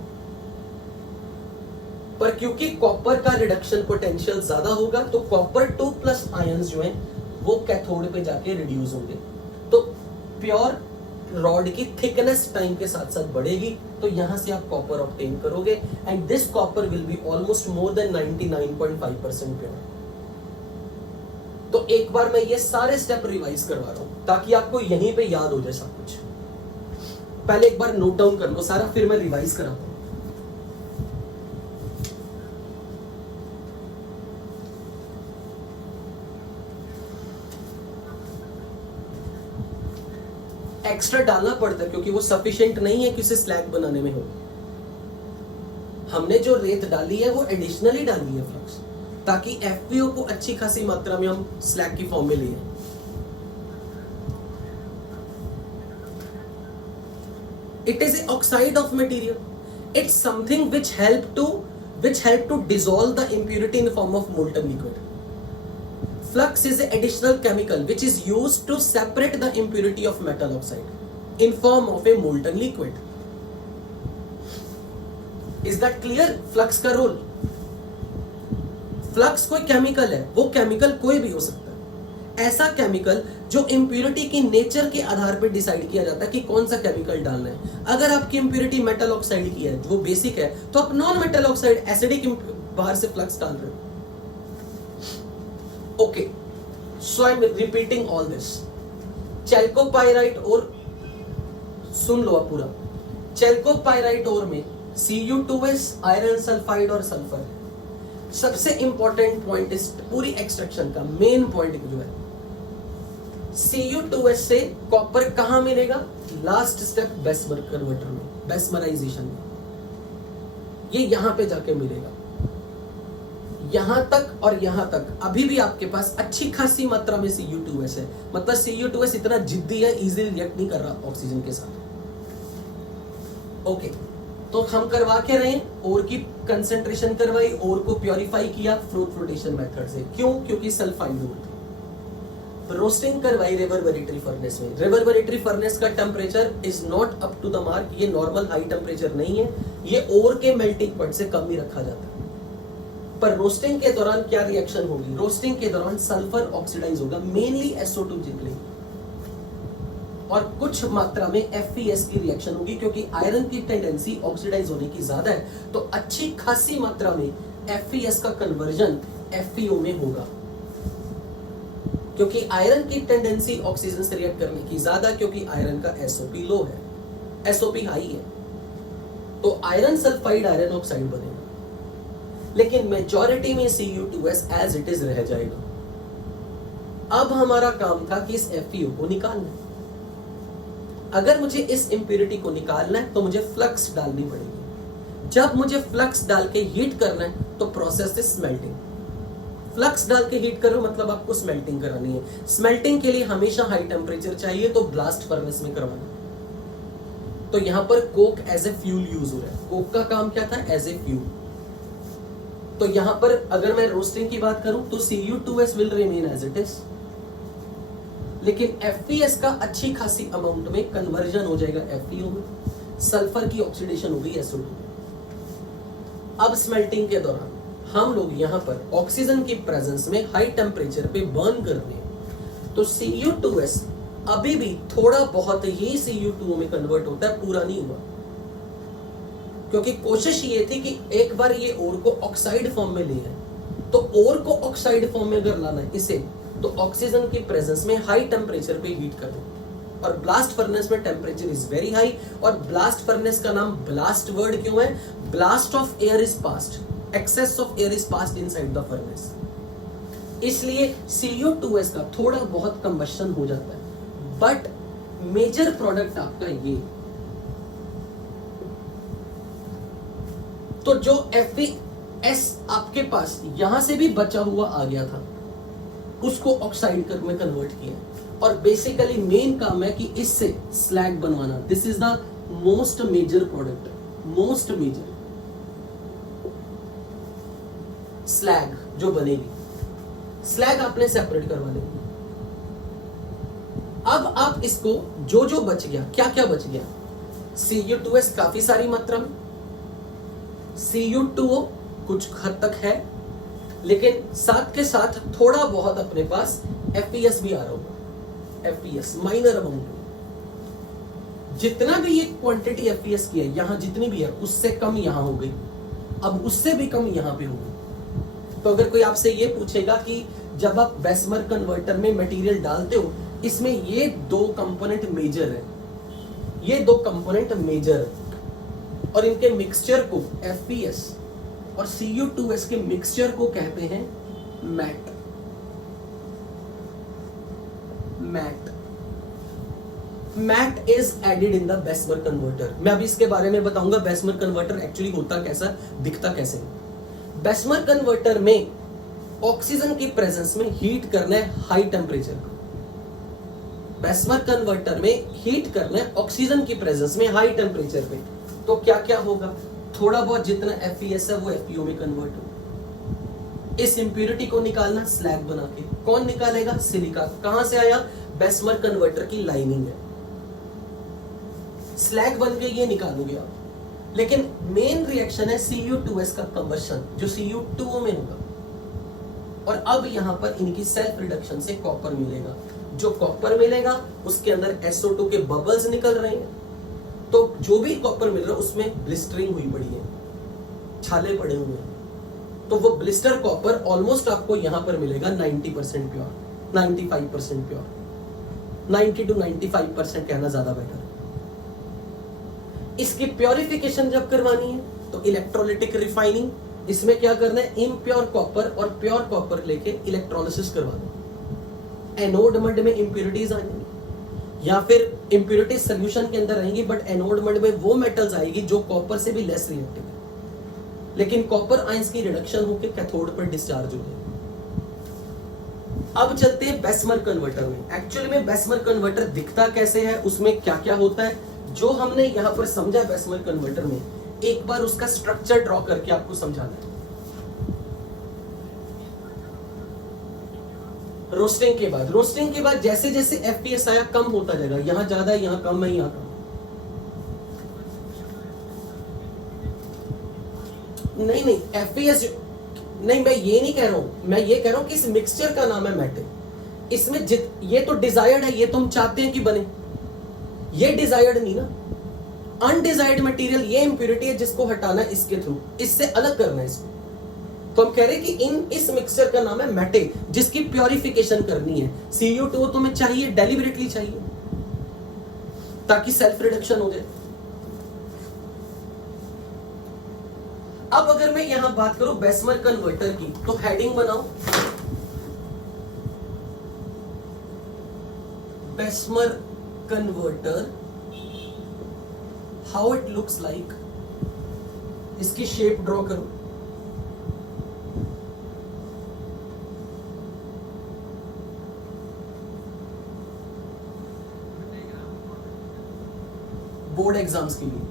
पर क्योंकि कॉपर का रिडक्शन पोटेंशियल ज्यादा होगा तो कॉपर 2+ आयंस जो हैं वो कैथोड पे जाके रिड्यूस होंगे, तो प्योर रॉड की थिकनेस टाइम के साथ साथ बढ़ेगी, तो यहां से आप कॉपर ऑब्टेन करोगे and this copper will be almost more than 99.5% pure. तो एक बार मैं ये सारे स्टेप रिवाइज करवा रहा हूं ताकि आपको यहीं पे याद हो जाए सब कुछ। पहले एक बार नोट डाउन कर लो सारा, फिर मैं रिवाइज कराता हूं। एक्स्ट्रा डालना पड़ता है क्योंकि वो सफिशिएंट नहीं है कि उसे स्लैग बनाने में हो। हमने जो रेत डाली है वो एडिशनली डाली है फ्लक्स, ताकि एफपीओ को अच्छी खासी मात्रा में हम स्लैग की फॉर्म में लिए। It is a oxide of material, it's something which help to dissolve the impurity in the form of molten liquid. Flux is an additional chemical which is used to separate the impurity of metal oxide in form of a molten liquid. Is that clear? Flux का role, flux कोई chemical है, वो chemical कोई भी हो सकता है, ऐसा केमिकल जो इंप्यूरिटी की नेचर के आधार पर डिसाइड किया जाता है कि कौन सा केमिकल डालना है। अगर आपकी इंप्यूरिटी मेटल ऑक्साइड की है, वो बेसिक है, तो आप नॉन मेटल ऑक्साइड एसिडिक बाहर से फ्लक्स डाल रहे हो। Okay, so I am repeating all this. Chalcopyrite ore सुन लो आप पूरा, चैल्कोपाइराइट और में Cu2S, आयरन सल्फाइड और सल्फर। सबसे इंपॉर्टेंट पॉइंट इस पूरी एक्सट्रैक्शन का मेन पॉइंट जो है, Cu2S से कॉपर कहां मिलेगा? लास्ट स्टेप बेस्मर कन्वर्टर में, बेस्मराइजेशन में, ये यहां पे जाके मिलेगा। यहां तक और यहां तक अभी भी आपके पास अच्छी खासी मात्रा में Cu2S है, मतलब Cu2S इतना जिद्दी है, इजीली रिएक्ट नहीं कर रहा ऑक्सीजन के साथ। ओके, तो हम करवा के रहे, और की कंसेंट्रेशन करवाई, और को प्योरीफाई किया फ्लोटेशन मेथड से। क्यों? क्योंकि सल्फाइड ऊर थी। रोस्टिंग करवाई रिवर्बरेटरी फर्नेस में। रिवर्बरेटरी फर्नेस का temperature is not up to the mark, ये नॉर्मल हाई टेम्परेचर नहीं है, ये ओर के मेल्टिंग पॉइंट से कम ही रखा जाता है। पर रोस्टिंग के दौरान क्या रिएक्शन होगी? रोस्टिंग के दौरान सल्फर ऑक्सीडाइज होगा, मेनली SO2 जिंकलिंग, और कुछ मात्रा में FeS की रिएक्शन होगी, क्योंकि आयरन की टेंडेंसी ऑक्सीडाइज होने की ज्यादा है, तो अच्छी खासी मात्रा में FeS का कन्वर्जन FeO में होगा, क्योंकि आयरन की टेंडेंसी ऑक्सीजन से रिएक्ट करने की ज्यादा, क्योंकि आयरन का SOP लो है, SOP हाई है, तो आयरन सल्फाइड आयरन ऑक्साइड बनेगा। लेकिन मेजॉरिटी में Cu2S एज इट इज रह जाएगा। अब हमारा काम था कि इस FeO को निकालना है। अगर मुझे इस इंप्यूरिटी को निकालना है तो मुझे फ्लक्स डालनी पड़ेगी। जब मुझे फ्लक्स डाल के हीट करना है तो प्रोसेस इज स्मेल्टिंग। फ्लक्स डाल के हीट कर रहे हो मतलब आपको स्मेल्टिंग करानी है। स्मेल्टिंग के लिए हमेशा हाई टेम्परेचर चाहिए, तो ब्लास्ट फर्नेस में करवाना। तो यहां पर coke as a fuel use हो रहा है। कोक का काम क्या था? As a fuel. तो यहां पर अगर मैं रोस्टिंग की बात करूं तो Cu2s will remain as it is, लेकिन FeS का अच्छी खासी अमाउंट में कन्वर्जन हो जाएगा FeO में, सल्फर की ऑक्सीडेशन हो गई SO2। अब स्मेल्टिंग के दौरान हम लोग यहां पर ऑक्सीजन की प्रेजेंस में हाई टेम्परेचर पे बर्न कर रहे हैं, तो Cu2s अभी भी थोड़ा बहुत ही Cu2 में कन्वर्ट होता है, पूरा नहीं हुआ। क्योंकि कोशिश ये थी कि एक बार ये ओर को ऑक्साइड फॉर्म में ले आए, तो ओर को ऑक्साइड फॉर्म में अगर लाना है इसे, तो ऑक्सीजन की प्रेजेंस में हाई टेम्परेचर पे हीट कर दो। और ब्लास्ट फर्नेस में टेम्परेचर इज वेरी हाई, और ब्लास्ट फर्नेस का नाम ब्लास्ट वर्ड क्यों है? Blast of air is passed, excess of air is passed inside the furnace, इसलिए Cu2s का थोड़ा बहुत कंबशन हो जाता है। बट मेजर प्रोडक्ट आपका ये, तो जो FeS आपके पास यहां से भी बचा हुआ आ गया था, उसको ऑक्साइड में कन्वर्ट किया, और बेसिकली मेन काम है कि इससे स्लैग बनवाना। This is the most major product, most major slag जो बनेगी, स्लैग आपने सेपरेट करवा लेंगे। अब आप इसको जो जो बच गया, क्या क्या बच गया? Cu2s काफी सारी मात्रा में, Cu2O कुछ हद तक है, लेकिन साथ के साथ थोड़ा बहुत अपने पास FeS भी आ रहा होगा। FeS माइनर अमाउंट में, जितना भी ये क्वांटिटी FeS की है यहां जितनी भी है उससे कम यहां हो गई, अब उससे भी कम यहां पे हो गई। तो अगर कोई आपसे ये पूछेगा कि जब आप बेसमर कन्वर्टर में मटेरियल डालते हो, इसमें ये दो कंपोनेंट मेजर है, ये दो कंपोनेंट मेजर है, और इनके मिक्सचर को FeS और Cu2s के मिक्सचर को कहते हैं matte. Matte is added in the Bessemer converter. मैं अभी इसके बारे में बताऊंगा बेसमर कन्वर्टर एक्चुअली होता कैसा, दिखता कैसे। बेसमर कन्वर्टर में ऑक्सीजन की प्रेजेंस में हीट करना है हाई टेम्परेचर को, बेसमर कन्वर्टर में हीट करना है ऑक्सीजन की प्रेजेंस में हाई टेम्परेचर पे। तो क्या क्या होगा? थोड़ा बहुत जितना FeS है वो FeO में कन्वर्ट होगा। इस इंप्यूरिटी को निकालना स्लैग बना के, कौन निकालेगा? सिलिका। कहां से आया? बेसमर कन्वर्टर की लाइनिंग है, स्लैग बन के ये निकालोगे आप। लेकिन मेन रिएक्शन है Cu2s का कंबशन, जो Cu2O में होगा। और अब यहां पर इनकी सेल्फ रिडक्शन से कॉपर मिलेगा, जो कॉपर मिलेगा उसके अंदर SO2 के बबल्स निकल रहे हैं, तो जो भी कॉपर मिल रहा है उसमें ब्लिस्टरिंग हुई पड़ी है, छाले पड़े हुए हैं। तो वो ब्लिस्टर कॉपर ऑलमोस्ट आपको यहां पर मिलेगा 90% प्योर, 95% प्योर, 90 to 95% कहना ज्यादा बेटर है। इसकी प्योरिफिकेशन जब करवानी है तो इलेक्ट्रोलिटिक रिफाइनिंग, इसमें क्या करना है? इम्प्योर कॉपर और प्योर कॉपर लेके इलेक्ट्रोलिसिस करवा दो। एनोड मड में इंप्योरिटीज आ जाएंगी, या फिर इंप्योरिटीज सोल्यूशन के अंदर रहेंगी, बट एनोड मड में वो मेटल्स आएगी जो कॉपर से भी लेस रिएक्टिव है, लेकिन कॉपर आयंस की रिडक्शन होकर कैथोड पर डिस्चार्ज हो जाएगी। अब चलते हैं बेसमर कन्वर्टर में। एक्चुअली में बेसमर कन्वर्टर दिखता कैसे है, उसमें क्या क्या होता है, जो हमने यहां पर समझा बेसमर कन्वर्टर में, एक बार उसका स्ट्रक्चर ड्रॉ करके आपको समझाना है। रोस्टिंग के बाद जैसे जैसे FeS आया कम होता जाएगा, यहां ज्यादा है, यहां कम है, यहां कम। नहीं FeS नहीं, मैं ये नहीं कह रहा हूं, मैं ये कह रहा हूं कि इस मिक्सचर का नाम है मैट। इसमें ये तो डिजायर्ड है, ये तुम चाहते हैं कि बने, ये डिजायर्ड नहीं ना। अनडिजायर्ड मटेरियल ये इंप्योरिटी है जिसको हटाना है इसके थ्रू, इससे अलग करना है इसको। तो हम कह रहे हैं कि इस मिक्सचर का नाम है मैटे, जिसकी प्योरिफिकेशन करनी है। Cu2 तुम्हें चाहिए, डेलिबरेटली चाहिए, ताकि सेल्फ रिडक्शन हो जाए। अब अगर मैं यहां बात करूं बेसमर कन्वर्टर की, तो हेडिंग बनाओ Bessemer converter, how it looks like, इसकी शेप ड्रॉ करो। बोर्ड एग्जाम्स के लिए।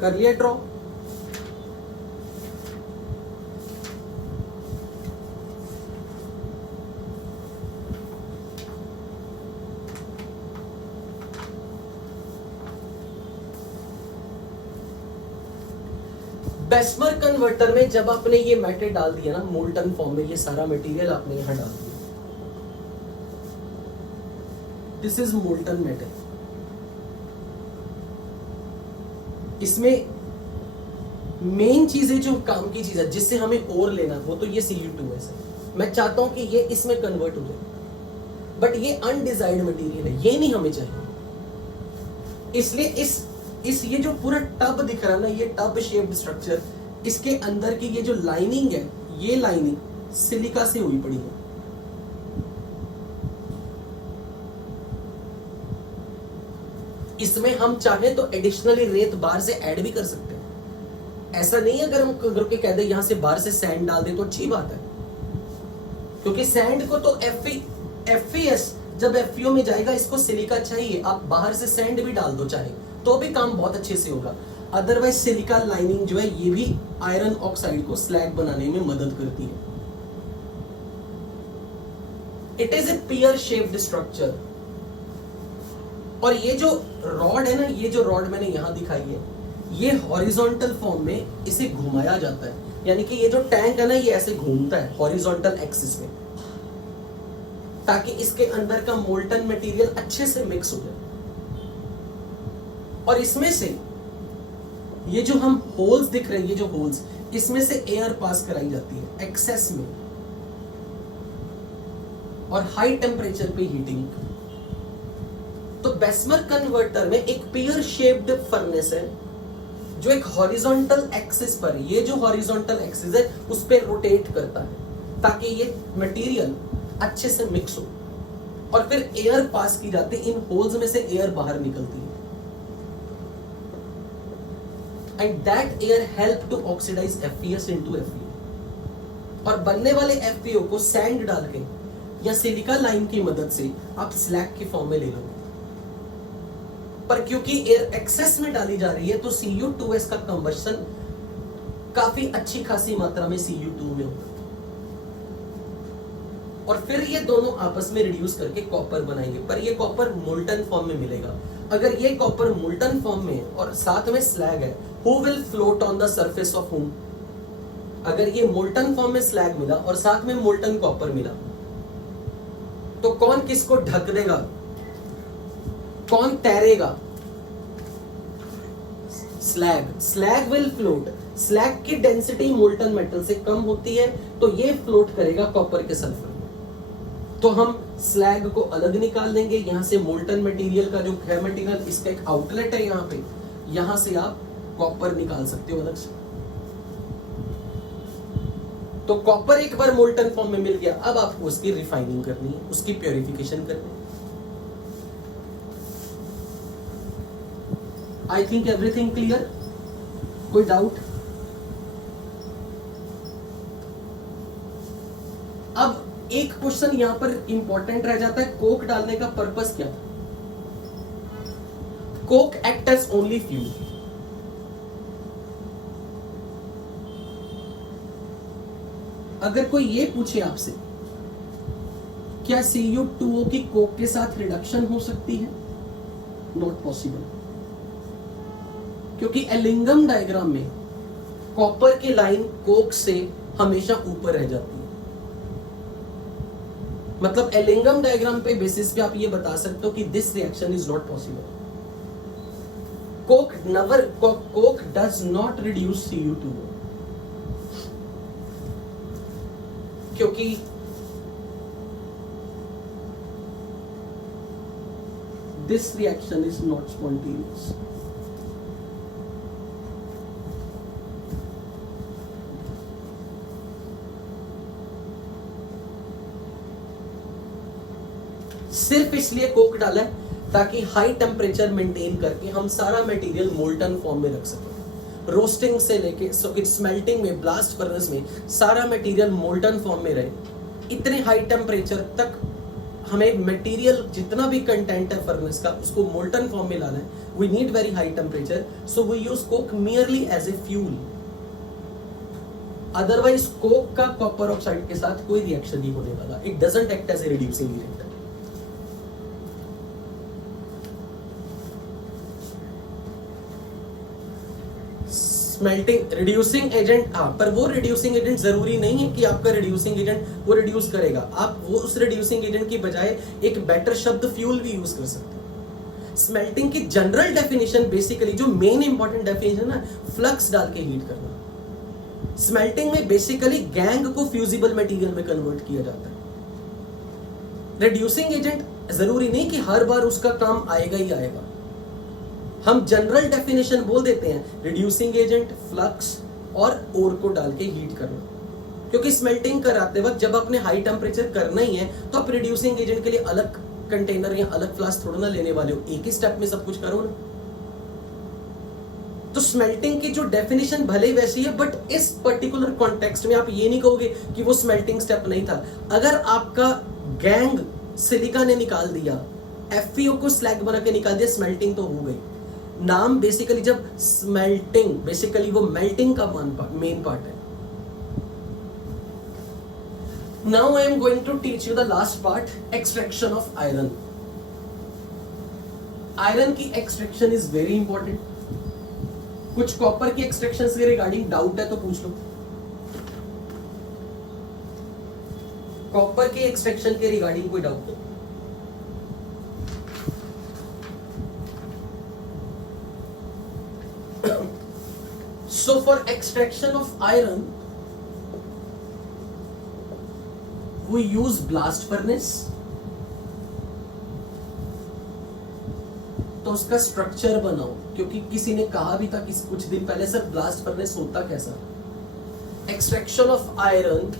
कर लिया ड्रॉ? बेस्मर कन्वर्टर में जब आपने ये मेटल डाल दिया ना मोल्टन फॉर्म में, ये सारा मटेरियल आपने यहां डाल दिया, दिस इज मोल्टन मेटल। इसमें मेन चीजें जो काम की चीज है जिससे हमें और लेना वो तो ये Cu2S है। मैं चाहता हूं कि ये इसमें कन्वर्ट हो जाए, बट ये अनडिजायर्ड मटेरियल है, ये नहीं हमें चाहिए। इसलिए इस ये जो पूरा टब दिख रहा है ना, ये टब शेप्ड स्ट्रक्चर, इसके अंदर की ये जो लाइनिंग है, ये लाइनिंग सिलिका से हुई पड़ी है। इसमें हम चाहे तो एडिशनली रेत बाहर से ऐड भी कर सकते हैं। ऐसा नहीं है अगर हम करके कह दे यहां से बाहर से सैंड डाल दे तो अच्छी बात है, क्योंकि सैंड को तो FeS जब FeO में जाएगा इसको सिलिका चाहिए। आप बाहर से सैंड भी डाल दो चाहे तो भी काम बहुत अच्छे से होगा। अदरवाइज सिलिका लाइनिंग जो है ये भी आयरन ऑक्साइड को स्लैग बनाने में मदद करती है। It is a pear shaped structure. और ये जो रॉड है ना, ये जो रॉड मैंने यहां दिखाई है, ये हॉरिजॉन्टल फॉर्म में इसे घुमाया जाता है, यानी कि ये जो टैंक है ना ये ऐसे घूमता है हॉरिजॉन्टल एक्सिस में, ताकि इसके अंदर का मोल्टन मटेरियल अच्छे से मिक्स हो जाए। और इसमें से ये जो हम होल्स दिख रहे हैं, ये जो होल्स, इसमें से एयर पास कराई जाती है एक्सेस में, और हाई टेम्परेचर पे हीटिंग। तो बेस्मर कन्वर्टर में एक पियर शेप्ड फर्नेस है जो एक हॉरिजॉन्टल एक्सिस पर, ये जो हॉरिजॉन्टल एक्सिस है उस पे रोटेट करता है ताकि ये मटेरियल अच्छे से मिक्स हो, और फिर एयर पास की जाती है, इन होल्स में से एयर बाहर निकलती है, and that air help to oxidize FeS into FeO। और बनने वाले FeO को सैंड डाल के या सिलिका लाइन की मदद से आप स्लैग की फॉर्म में ले लोगे। पर क्योंकि एयर एक्सेस में डाली जा रही है तो Cu2S का कंबशन काफी अच्छी खासी मात्रा में Cu2 में होगा, और फिर ये दोनों आपस में रिड्यूस करके कॉपर बनाएंगे। पर ये कॉपर मोल्टन फॉर्म में मिलेगा। अगर ये कॉपर मोल्टन फॉर्म में और साथ में स्लैग है, who will float on the surface of हुम? अगर ये मोल्टन फॉर्म में स्लैग मिला और साथ में मोल्टन कॉपर मिला तो कौन किसको ढक देगा, कौन तैरेगा? Slag will float. स्लैग की डेंसिटी मोल्टन मेटल से कम होती है तो ये फ्लोट करेगा कॉपर के सल्फर में। तो हम स्लैग को अलग निकाल देंगे, यहां से मोल्टन मटेरियल का जो है मटेरियल, इसका एक आउटलेट है यहाँ पे, यहां से आप कॉपर निकाल सकते हो अलग से। तो कॉपर एक बार मोल्टन फॉर्म में मिल गया, अब आपको उसकी रिफाइनिंग करनी है, उसकी प्योरिफिकेशन करनी है। आई थिंक एवरीथिंग क्लियर, कोई डाउट? अब एक क्वेश्चन यहां पर इंपॉर्टेंट रह जाता है, कोक डालने का पर्पस क्या था? Coke act as only fuel. अगर कोई ये पूछे आपसे क्या Cu2O की कोक के साथ रिडक्शन हो सकती है? नॉट पॉसिबल, क्योंकि एलिंगम डायग्राम में कॉपर की लाइन कोक से हमेशा ऊपर रह जाती है। मतलब एलिंगम डायग्राम पे बेसिस पे आप ये बता सकते हो कि this reaction is not possible. Coke does not reduce Cu2O, क्योंकि this reaction is not spontaneous. सिर्फ इसलिए कोक डाला है ताकि हाई टेम्परेचर मेंटेन करके हम सारा मटेरियल मोल्टन फॉर्म में रख सकें। रोस्टिंग से लेके स्मेल्टिंग में, ब्लास्ट फर्नेस में सारा मटेरियल मोल्टन फॉर्म में रहे। इतने हाई टेम्परेचर तक हमें मटेरियल जितना भी कंटेंट है फर्नेस का उसको मोल्टन फॉर्म में लाना है। We need very high temperature, so we use coke merely as a fuel. Otherwise coke का कॉपर ऑक्साइड के साथ कोई रिएक्शन नहीं होने वाला। It doesn't act as a reducing agent. Smelting reducing agent, हाँ, पर वो रिड्यूसिंग एजेंट जरूरी नहीं है कि आपका रिड्यूसिंग एजेंट वो रिड्यूस करेगा। आप वो उस रिड्यूसिंग एजेंट की बजाय एक बेटर शब्द फ्यूल भी यूज कर सकते हैं। स्मेल्टिंग की जनरल डेफिनेशन बेसिकली जो मेन इंपॉर्टेंट डेफिनेशन है, फ्लक्स डाल के हीट करना। स्मेल्टिंग में बेसिकली गैंग को फ्यूजिबल मटेरियल में कन्वर्ट किया जाता है। रिड्यूसिंग एजेंट जरूरी नहीं कि हर बार उसका काम आएगा ही आएगा। हम जनरल डेफिनेशन बोल देते हैं, रिड्यूसिंग एजेंट, फ्लक्स और ओर को डाल के हीट करना। क्योंकि स्मेल्टिंग कराते वक्त जब आपने हाई टेम्परेचर करना ही है तो आप रिड्यूसिंग एजेंट के लिए अलग कंटेनर या अलग फ्लास्क थोड़ा ना लेने वाले हो, एक ही स्टेप में सब कुछ करो ना। तो स्मेल्टिंग की जो डेफिनेशन भले वैसी है, बट इस पर्टिकुलर कॉन्टेक्स्ट में आप ये नहीं कहोगे कि वो स्मेल्टिंग स्टेप नहीं था। अगर आपका गैंग सिलिका ने निकाल दिया, FeO को स्लैग बना के निकाल दिया, स्मेल्टिंग तो हो गई। नाम बेसिकली जब स्मेल्टिंग, बेसिकली वो मेल्टिंग का मेन पार्ट है। Now I am going to teach you the last part, extraction of iron. Iron की एक्सट्रैक्शन इज वेरी इंपॉर्टेंट। कुछ कॉपर की एक्सट्रैक्शन के रिगार्डिंग डाउट है तो पूछ लो। कॉपर की एक्सट्रैक्शन के रिगार्डिंग कोई डाउट है? So for extraction of iron, we use blast furnace. तो उसका स्ट्रक्चर बनाओ, क्योंकि किसी ने कहा भी था कि कुछ दिन पहले, सर ब्लास्ट फर्नेस होता कैसा? Extraction of iron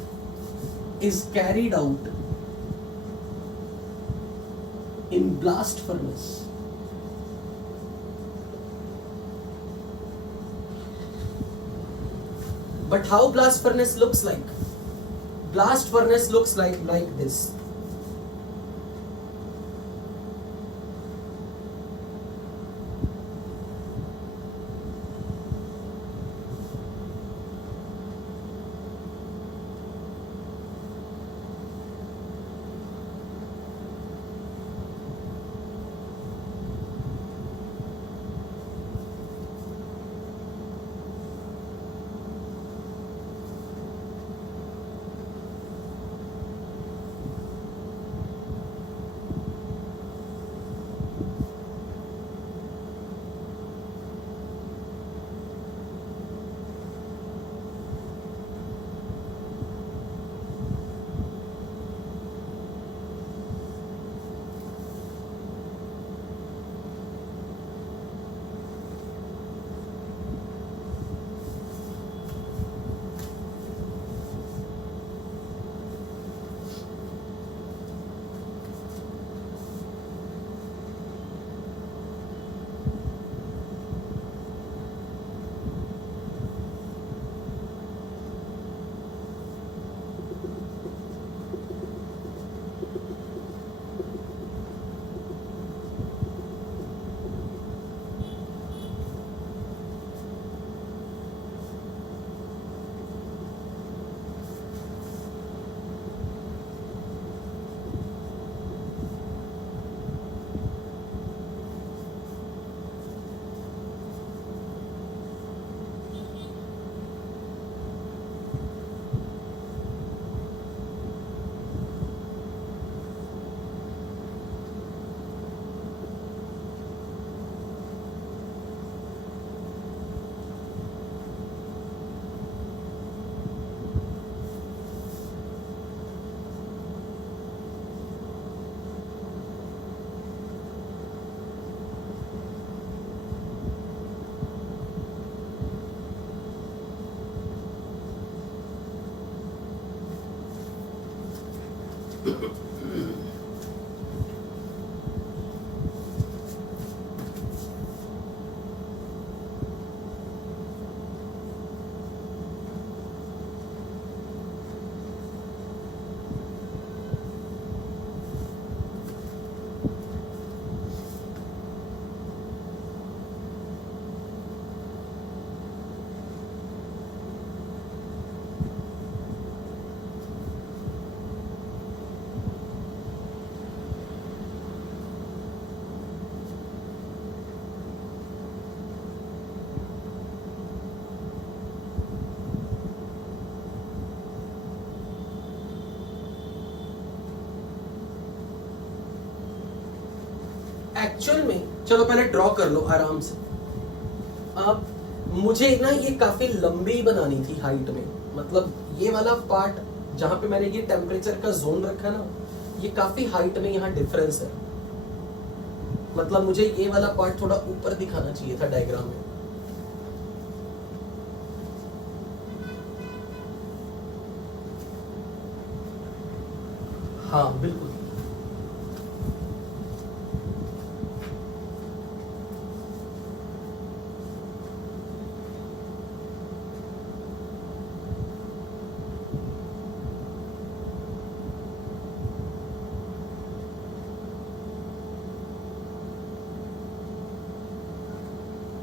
is carried out in blast furnace. But how blast furnace looks like? Blast furnace looks like this. Actual में चलो पहले ड्रॉ कर लो आराम से। अब मुझे ना ये काफी लंबी बनानी थी हाइट में, मतलब ये वाला पार्ट जहां पे मैंने ये टेम्परेचर का जोन रखा ना, ये काफी हाइट में यहाँ डिफरेंस है, मतलब मुझे ये वाला पार्ट थोड़ा ऊपर दिखाना चाहिए था डायग्राम में। हाँ बिल्कुल।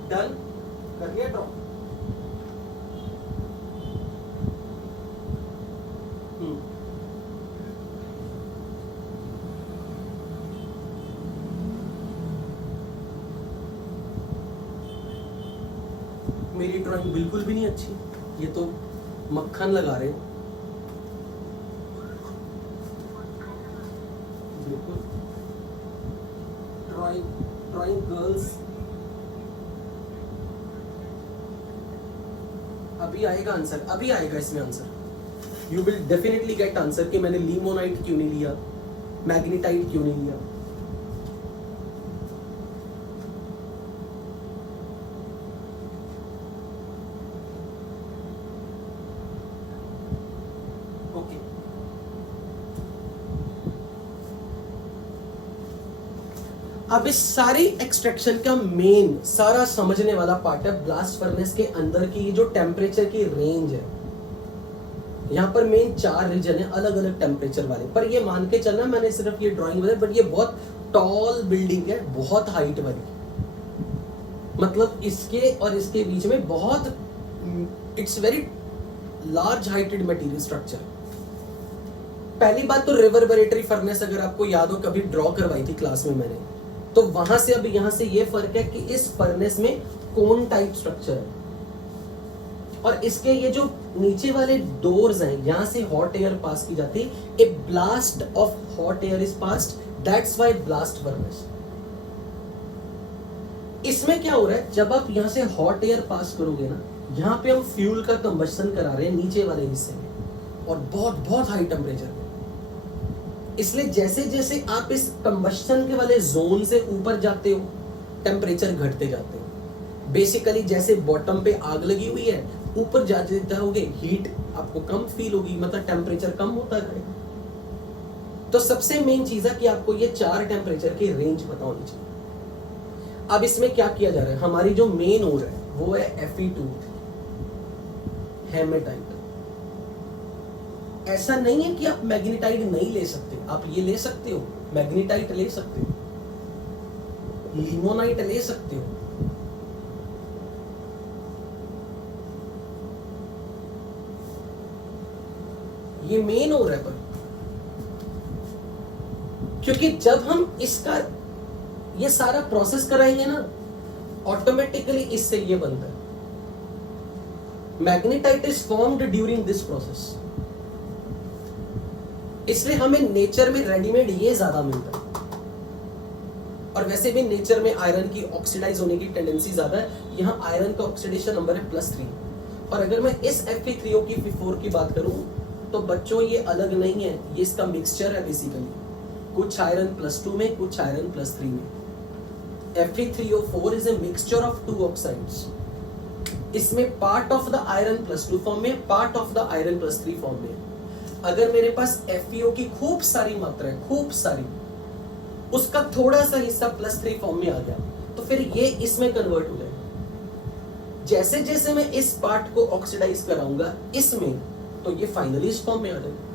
डन कर लिया ड्रॉ। मेरी ड्राइंग बिल्कुल भी नहीं अच्छी, ये तो मक्खन लगा रहे हो बिल्कुल। ड्राइंग ड्राइंग गर्ल्स, अभी आएगा आंसर, अभी आएगा इसमें answer. You will definitely get answer कि मैंने लिमोनाइट क्यों नहीं लिया, मैग्नेटाइट क्यों नहीं लिया। ओके अब इस सारी एक्सट्रैक्शन का मेन सारा समझने वाला पार्ट है ब्लास्ट फर्नेस के अंदर की जो टेम्परेचर की रेंज है। यहाँ पर मेन 4 रीजन है अलग अलग टेम्परेचर वाले, पर ये मान के चलना मैंने सिर्फ ये ड्राइंग बनाई, बट ये बहुत टॉल बिल्डिंग है, बहुत हाइट वाली, मतलब इसके और इसके बीच में बहुत, it's very large heighted material structure. पहली बात तो रिवर्बरेटरी फर्नेस अगर आपको याद हो कभी ड्रॉ करवाई थी क्लास में मैंने, तो वहां से अब यहां से ये फर्क है कि इस फर्नेस में कोन टाइप स्ट्रक्चर है, और इसके ये जो नीचे वाले डोर्स हैं यहां से हॉट एयर पास की जाती है, a blast of hot air is passed, that's why blast furnace. इसमें क्या हो रहा है, जब आप यहां से हॉट एयर पास करोगे ना, यहां पे हम फ्यूल का कंबशन करा रहे हैं नीचे वाले हिस्से में, और बहुत बहुत हाई टेम्परेचर में। इसलिए जैसे जैसे आप इस कंबशन के वाले जोन से ऊपर जाते हो टेम्परेचर घटते जाते हो। बेसिकली जैसे बॉटम पे आग लगी हुई है, ऊपर जाते जाओगे हीट आपको कम फील होगी, मतलब टेम्परेचर कम होता जाएगा। तो सबसे मेन चीज है कि आपको ये 4 टेम्परेचर की रेंज पता होनी चाहिए। अब इसमें क्या किया जा रहा है, हमारी जो मेन ओर है वो है Fe2 हेमेटाइट। ऐसा नहीं है कि आप मैग्नेटाइट नहीं ले सकते, आप ये ले सकते हो, मैग्नेटाइट ले सकते हो, लिमोनाइट ले सकते हो। ये मेन हो रहा है, पर क्योंकि जब हम इसका ये सारा प्रोसेस कराएंगे ना, ऑटोमेटिकली इससे ये बनता है। Magnetite is formed during this process, इसलिए हमें नेचर में रेडीमेड ये ज्यादा मिलता है। और वैसे भी नेचर में आयरन की ऑक्सीडाइज होने की टेंडेंसी ज्यादा है, यहाँ आयरन का ऑक्सीडेशन नंबर है +3। और अगर मैं इस Fe3O की Fe4 की बात करूं तो बच्चों ये अलग नहीं है, ये इसका मिक्सचर है बेसिकली, कुछ आयरन +2 में, कुछ आयरन +3 में। Fe3O4 is a mixture of 2 oxides. इसमें part of the iron +2 form में, part of the iron +3 form में। अगर मेरे पास FeO की खूब सारी मात्रा है, खूब सारी, उसका थोड़ा सा हिस्सा +3 फॉर्म में आ गया, तो फिर ये इसमें कन्वर्ट हो जाएगा। जैसे जैसे मैं इस पार्ट को ऑक्सीडाइज कराऊंगा इसमें, तो ये फाइनली इस फॉर्म में आ जाएगा।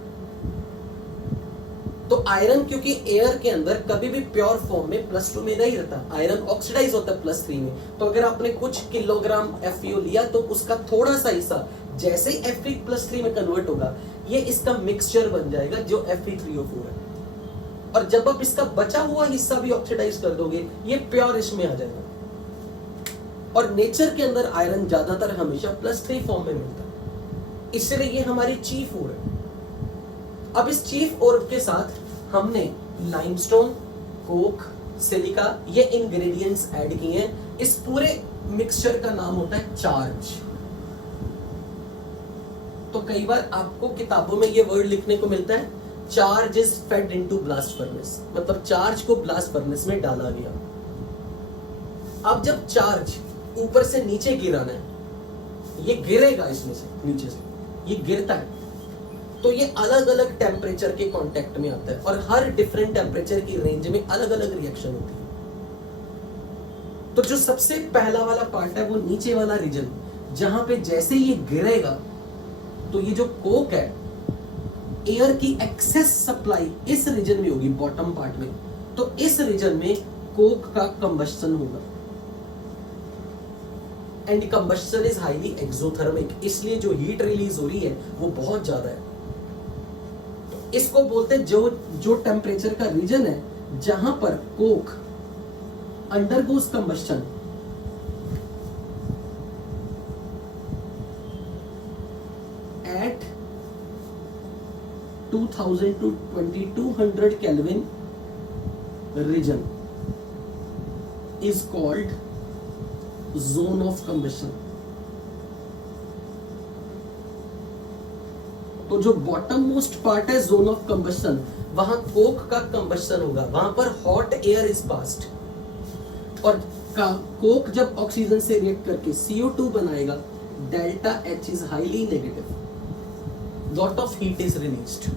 तो आयरन क्योंकि एयर के अंदर कभी भी प्योर फॉर्म में +2 में नहीं रहता, आयरन ऑक्सीडाइज होता है +3 में। तो अगर आपने कुछ किलोग्राम FeO लिया तो उसका थोड़ा सा हिस्सा जैसे ही Fe+3 में कन्वर्ट होगा, ये इसका मिक्सचर बन जाएगा जो Fe3O4 है। और जब आप इसका बचा हुआ हिस्सा भी ऑक्सीडाइज कर दोगे, ये प्योर इसमें आ जाएगा। और नेचर के अंदर आयरन ज्यादातर हमेशा +3 फॉर्म में मिलता है, इसलिए ये हमारी चीफ ओर है। अब इस चीफ ओर के साथ हमने लाइमस्टोन, कोक, सिलिका ये इंग्रेडिएंट्स ऐड किए हैं। इस पूरे मिक्सचर का नाम होता है चार्ज। तो कई बार आपको किताबों में ये वर्ड लिखने को मिलता है, charge is fed into blast furnace, मतलब चार्ज को ब्लास्ट फर्नेस में डाला गया। अब जब चार्ज ऊपर से नीचे गिराना है, ये गिरेगा इसमें से, नीचे से ये गिरता है, तो ये अलग अलग टेम्परेचर के कांटेक्ट में आता है और हर डिफरेंट टेम्परेचर की रेंज में अलग अलग रिएक्शन होती है। तो जो सबसे पहला वाला पार्ट है वो नीचे वाला रीजन, जहां पे जैसे ये गिरेगा तो ये जो कोक है, एयर की एक्सेस सप्लाई इस रीजन में होगी, बॉटम पार्ट में। तो इस रीजन में कोक का कंबस्शन होगा and combustion is highly exothermic, इसलिए जो हीट रिलीज हो रही है वो बहुत ज्यादा है। इसको बोलते हैं जो टेम्परेचर का रीजन है जहां पर coke undergoes combustion at 2000 to 2200 Kelvin region is called zone of combustion। तो जो बॉटम मोस्ट पार्ट है जोन ऑफ कंबस्शन, वहां कोक का कंबस्शन होगा, वहां पर हॉट एयर इज पास्ड और कोक जब ऑक्सीजन से रिएक्ट करके CO2 बनाएगा, delta H is highly negative, lot of heat is released.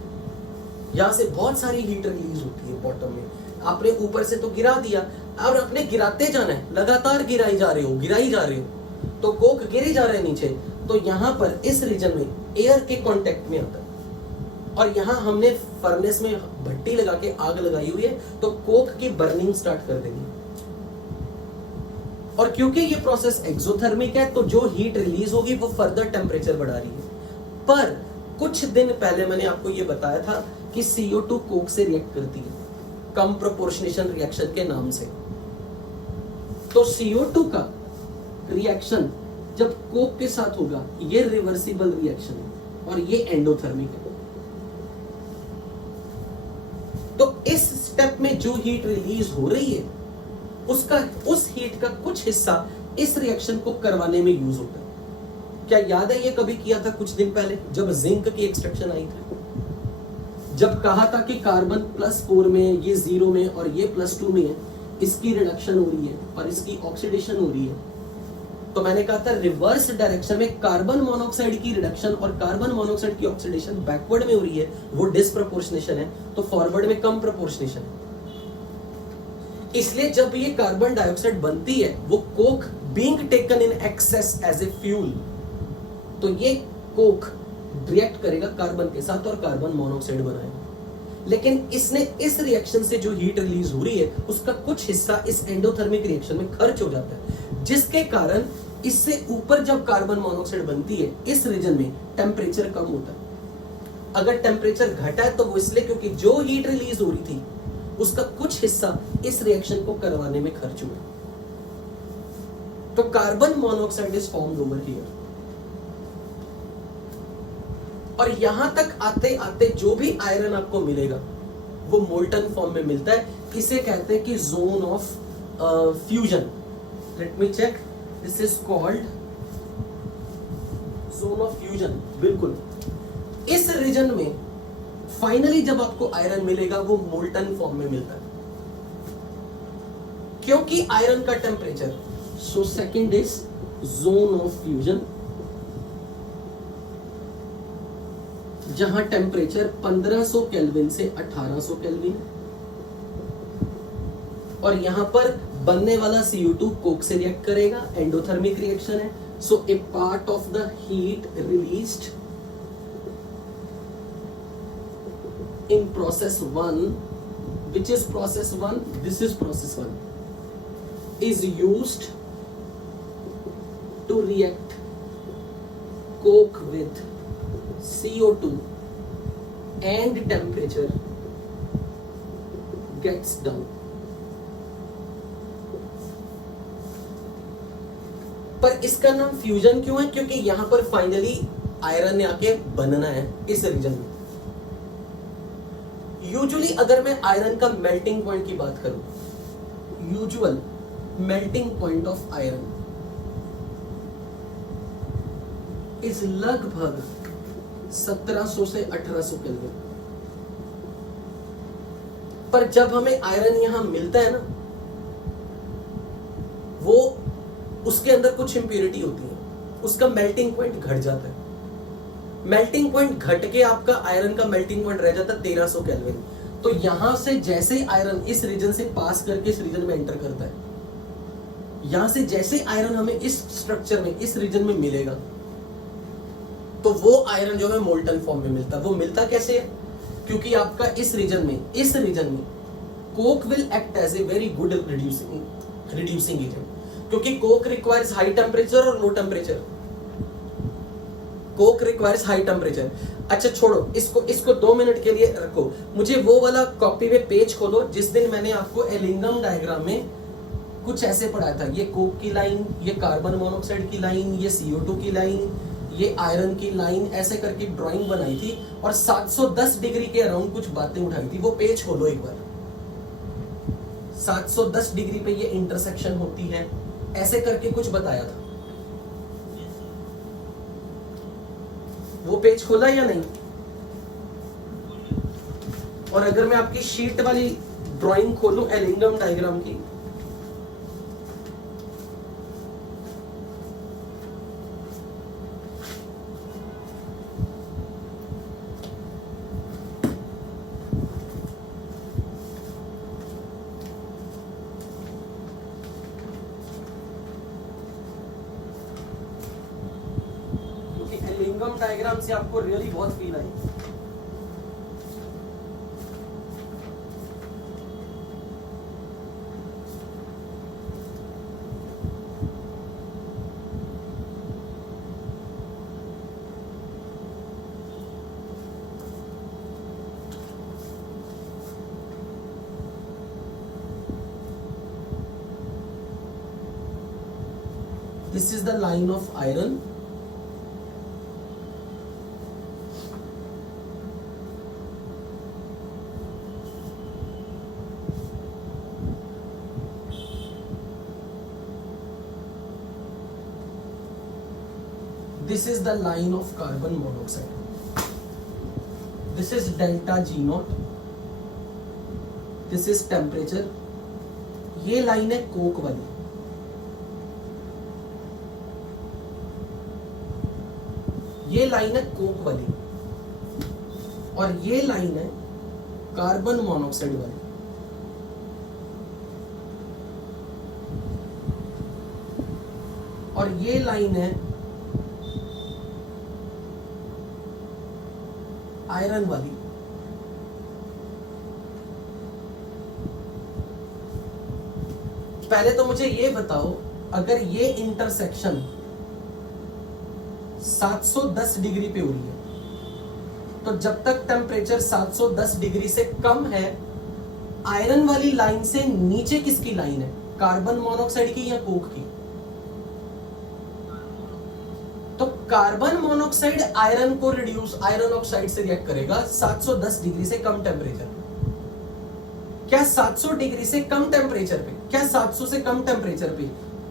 यहां से बहुत सारी हीट रिलीज होती है बॉटम में। आपने ऊपर से तो गिरा दिया, और अपने गिराते जाना है, लगातार गिराई जा रहे हो, तो कोक गिरे जा रहे हैं नीचे। तो यहां पर इस रीजन में एयर के कांटेक्ट में आता है और यहां हमने फर्नेस में भट्टी लगा के आग लगाई हुई है, तो कोक की बर्निंग स्टार्ट कर देगी। और क्योंकि ये प्रोसेस एक्सोथर्मिक है, तो जो हीट रिलीज होगी वो फर्दर टेम्परेचर बढ़ा रही है। पर कुछ दिन पहले मैंने आपको ये बताया था कि CO2 कोक से रिएक्ट करती है, कम प्रोपोर्शनेशन रिएक्शन के नाम से। तो CO2 का रिएक्शन जब कोक के साथ होगा, ये रिवर्सिबल रिएक्शन है और ये एंडोथर्मिक है। तो इस स्टेप में जो हीट रिलीज हो रही है, उस हीट का कुछ हिस्सा इस रिएक्शन को करवाने में यूज होता है। क्या याद है ये कभी किया था कुछ दिन पहले, जब जिंक की एक्सट्रैक्शन आई थी, जब कहा था कि कार्बन +4 में, ये 0 में और ये +2 में है, इसकी रिडक्शन हो रही है और इसकी ऑक्सीडेशन हो रही है। तो मैंने कहा था रिवर्स डायरेक्शन में कार्बन मोनोऑक्साइड की रिडक्शन और कार्बन मोनोऑक्साइड की ऑक्सीडेशन बैकवर्ड में हो रही है, वो डिसप्रोपोर्शनेशन है, तो फॉरवर्ड में कम प्रोपोर्शनेशन है। इसलिए जब ये कार्बन डाइऑक्साइड बनती है, वो coke being taken in excess as a fuel, तो ये कोक रिएक्ट करेगा कार्बन के साथ और कार्बन मोनोऑक्साइड बनाएगा। लेकिन इसने इस रिएक्शन से जो हीट रिलीज हो रही है, उसका कुछ हिस्सा इस एंडोथर्मिक रिएक्शन में खर्च हो जाता है, जिसके कारण इससे ऊपर जब कार्बन मोनोऑक्साइड बनती है, इस रीजन में टेम्परेचर कम होता है। अगर टेम्परेचर घटा है तो वो इसलिए क्योंकि जो हीट रिलीज हो रही थी, उसका कुछ हिस्सा इस रिएक्शन को करवाने में खर्च हुआ। तो carbon monoxide is formed over here. और यहां तक आते आते जो भी आयरन आपको मिलेगा वो मोल्टन फॉर्म में मिलता है। इसे कहते हैं कि zone of fusion. Let me check, this is called zone of fusion. बिल्कुल, इस रीजन में फाइनली जब आपको आयरन मिलेगा वो मोल्टन फॉर्म में मिलता है, क्योंकि आयरन का temperature. So second is zone of fusion. जहां टेम्परेचर 1500 केल्विन से 1800 केल्विन, और यहां पर बनने वाला CO2 कोक से रिएक्ट करेगा, एंडोथर्मिक रिएक्शन है. So a part of the heat released in process 1, which is process 1, this is process 1, is used to react coke with CO2 and temperature gets down. पर इसका नाम fusion क्यों है? क्योंकि यहां पर फाइनली आयरन ने आके बनना है इस रीजन में. यूजुअली अगर मैं आयरन का मेल्टिंग पॉइंट की बात करूं, usual melting point of iron is लगभग 1700 से 1800 केल्विन. पर जब हमें आयरन यहां मिलता है ना, वो उसके अंदर कुछ इंप्योरिटी होती है, उसका मेल्टिंग पॉइंट घट जाता है. मेल्टिंग पॉइंट घट के आपका आयरन का मेल्टिंग पॉइंट रह जाता है 1300 केल्विन. तो यहां से जैसे आयरन इस रीजन से पास करके इस रीजन में एंटर करता है, यहां से जैसे आयरन हमें इस स्ट्रक्चर में इस रीजन में मिलेगा, तो वो आयरन जो है मोल्टन फॉर्म में मिलता है. वो मिलता कैसे है? क्योंकि आपका इस रीजन में coke will act as a very good reducing agent. क्योंकि कोक रिक्वायर्स हाई टेम्परेचर और low temperature. Coke requires high temperature. अच्छा छोड़ो इसको 2 मिनट के लिए रखो. मुझे वो वाला कॉपी में पेज खोलो जिस दिन मैंने आपको एलिंगम डायग्राम में कुछ ऐसे पढ़ाया था. ये कोक की लाइन, ये कार्बन मोनोऑक्साइड की लाइन, ये CO2 की लाइन, ये आयरन की लाइन, ऐसे करके ड्राइंग बनाई थी और 710 डिग्री के अराउंड कुछ बातें उठाई थी. वो पेज खोलो एक बार. 710 डिग्री पे ये इंटरसेक्शन होती है, ऐसे करके कुछ बताया था. वो पेज खोला या नहीं? और अगर मैं आपकी शीट वाली ड्राइंग खोलूं एलिंगम डायग्राम की, एलिंगम डायग्राम से आपको रियली बहुत feel I. This is the line of iron. This is the line of carbon monoxide. This is delta G naught. This is temperature. ये लाइन है Coke वाली. ये line है Coke वाली और ये लाइन है कार्बन मोनोऑक्साइड वाली. और ये लाइन है आयरन वाली. पहले तो मुझे ये बताओ, अगर ये इंटरसेक्शन 710 डिग्री पे हो रही है, तो जब तक टेम्परेचर 710 डिग्री से कम है, आयरन वाली लाइन से नीचे किसकी लाइन है? कार्बन मोनोऑक्साइड की या कोक की? तो कार्बन मोनोऑक्साइड आयरन को रिड्यूस आयरन ऑक्साइड से रिएक्ट करेगा 710 डिग्री से कम टेम्परेचर. क्या 700 डिग्री से कम टेम्परेचर पे, क्या 700 से कम टेम्परेचर पे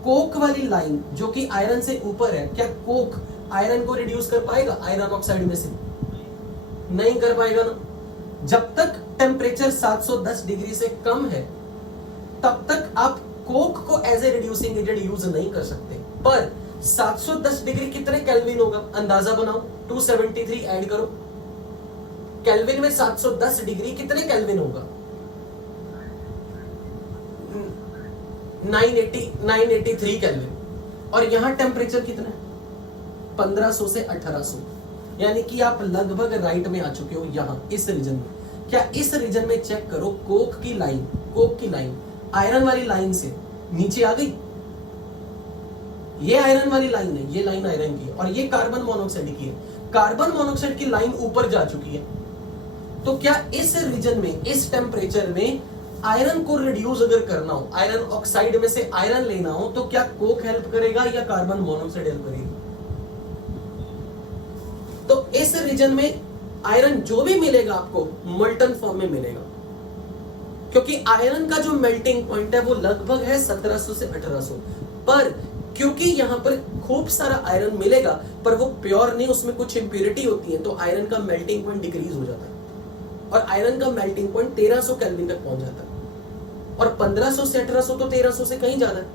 कोक वाली लाइन जो कि आयरन से ऊपर है, क्या कोक आयरन को रिड्यूस कर पाएगा आयरन ऑक्साइड में से? नहीं कर पाएगा ना. जब तक टेम्परेचर 710 डिग्री से कम है, तब तक आप कोक को as a reducing agent use नहीं कर सकते. पर 710 डिग्री कितने केल्विन होगा? अंदाजा बनाओ. 273 ऐड करो. केल्विन में 710 डिग्री कितने केल्विन होगा? 983 केल्विन। और यहां टेम्परेचर कितना है? 1500 से 1800। यानी कि आप लगभग राइट में आ चुके हो यहां इस रीजन में। क्या इस रीजन में चेक करो, कोक की लाइन आयरन वाली लाइन से नीचे आ गई। ये आयरन वाली लाइन है, ये लाइन आयरन की है, और ये कार्बन मोनोऑक्साइड की है। कार्बन मोनोऑक्साइड की लाइन ऊपर जा चुकी है। तो क्या इस रीजन में, इस टेम्परेचर में आयरन को रिड्यूस अगर करना हो, आयरन ऑक्साइड में से आयरन लेना हो, तो क्या कोक हेल्प करेगा या कार्बन मोनोऑक्साइड हेल्प करेगी? तो इस रीजन में आयरन जो भी मिलेगा आपको मोल्टन फॉर्म में मिलेगा, क्योंकि आयरन का जो मेल्टिंग पॉइंट है वो लगभग है 1700 से 1800। पर क्योंकि यहां पर खूब सारा आयरन मिलेगा पर वो प्योर नहीं, उसमें कुछ इंप्योरिटी होती है, तो आयरन का मेल्टिंग पॉइंट डिक्रीज हो जाता है और आयरन का मेल्टिंग पॉइंट 1300 केल्विन तक पहुंच जाता है। और 1500 से 1800 तो 1300 से कहीं ज्यादा है।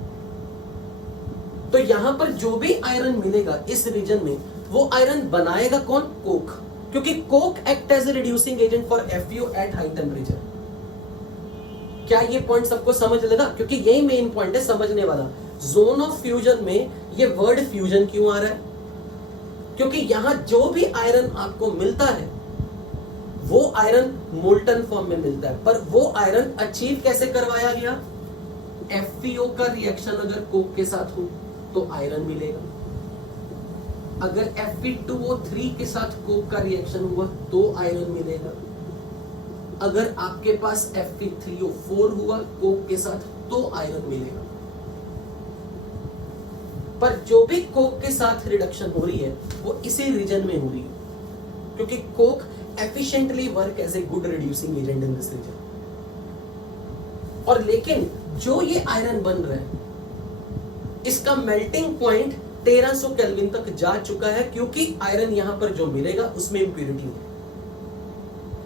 तो यहां पर जो भी आयरन मिलेगा इस रीजन में, वो आयरन बनाएगा कौन? कोक। क्योंकि coke act as a reducing agent for FeO at high temperature. क्या ये पॉइंट सबको समझ लगा? क्योंकि यही मेन पॉइंट है समझने वाला। जोन ऑफ फ्यूजन में ये वर्ड फ्यूजन क्यों आ रहा है? क्योंकि यहां जो भी आयरन आपको मिलता है वो आयरन मोल्टन फॉर्म में मिलता है, पर वो आयरन अचीव कैसे करवाया गया? FeO का रिएक्शन अगर कोक के साथ हो तो आयरन मिलेगा। अगर Fe2O3 के साथ कोक का रिएक्शन हुआ तो आयरन मिलेगा। अगर आपके पास Fe3O4 हुआ कोक के साथ तो आयरन मिलेगा। पर जो भी कोक के साथ रिडक्शन हो रही है वो इसी रीजन में हो रही है, क्योंकि coke efficiently work as a good reducing agent in this region. और लेकिन जो ये आयरन बन रहा है इसका मेल्टिंग पॉइंट 1300 केल्विन तक जा चुका है, क्योंकि आयरन यहां पर जो मिलेगा उसमें इंप्योरिटी है।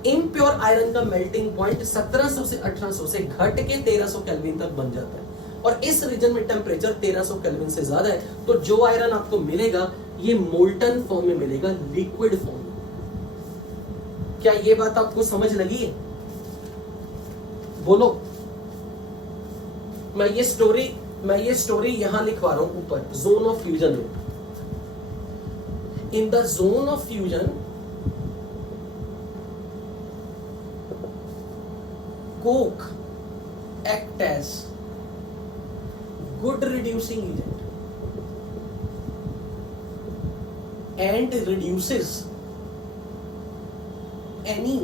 इम्प्योर आयरन का मेल्टिंग पॉइंट 1700 से 1800 से घट के 1300 केल्विन तक बन जाता है, और इस रीजन में टेम्परेचर 1300 केल्विन से ज्यादा है। तो जो आयरन आपको मिलेगा ये मोल्टन फॉर्म में मिलेगा, लिक्विड फॉर्म में। क्या ये बात आपको समझ लगी है? बोलो। मैं ये स्टोरी यहां लिखवा रहा हूं ऊपर, जोन ऑफ फ्यूजन में। In the zone of fusion coke act as good reducing agent and reduces any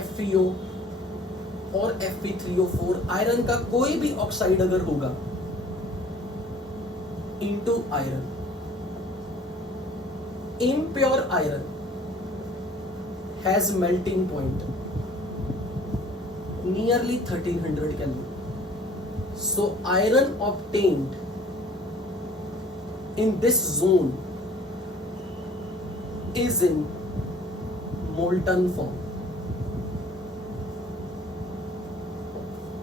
FeO और Fe3O4 आयरन का कोई भी ऑक्साइड अगर होगा into iron. impure iron has melting point nearly 1300 Kelvin. So iron obtained in this zone is in molten form.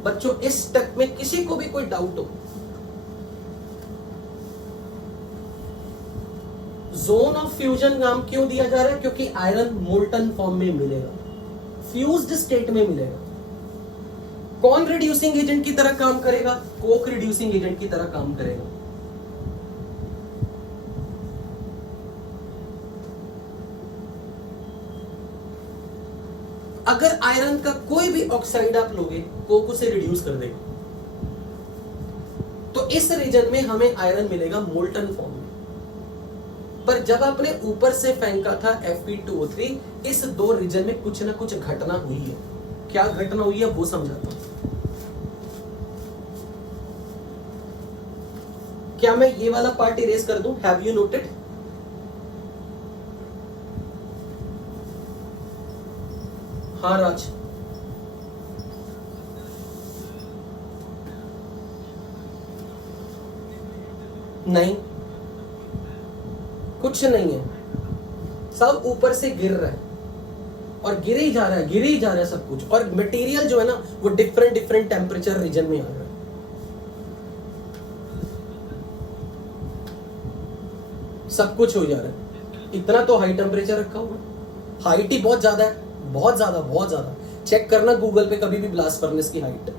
बच्चों इस step में किसी को भी कोई डाउट हो? जोन ऑफ फ्यूजन नाम क्यों दिया जा रहा है? क्योंकि आयरन मोल्टन फॉर्म में मिलेगा, फ्यूज्ड स्टेट में मिलेगा। कौन रिड्यूसिंग एजेंट की तरह काम करेगा? कोक रिड्यूसिंग एजेंट की तरह काम करेगा। अगर आयरन का कोई भी ऑक्साइड आप लोगे, कोक उसे रिड्यूस कर देगा। तो इस रीजन में हमें आयरन मिलेगा मोल्टन फॉर्म में। पर जब आपने ऊपर से फेंका था Fe2O3, इस दो रीजन में कुछ ना कुछ घटना हुई है। क्या घटना हुई है वो समझाता हूं। क्या मैं ये वाला पार्ट इरेज कर दूं? Have you noted? हाँ राज, नहीं कुछ नहीं है, सब ऊपर से गिर रहा है और गिरे ही जा रहा है सब कुछ। और मटेरियल जो है ना वो डिफरेंट टेम्परेचर रीजन में आ रहा है। सब कुछ हो जा रहा है। इतना तो हाई टेम्परेचर रखा हुआ, हाइट ही बहुत ज्यादा है। बहुत ज्यादा चेक करना गूगल पे कभी भी ब्लास्ट फर्नेस की हाइट।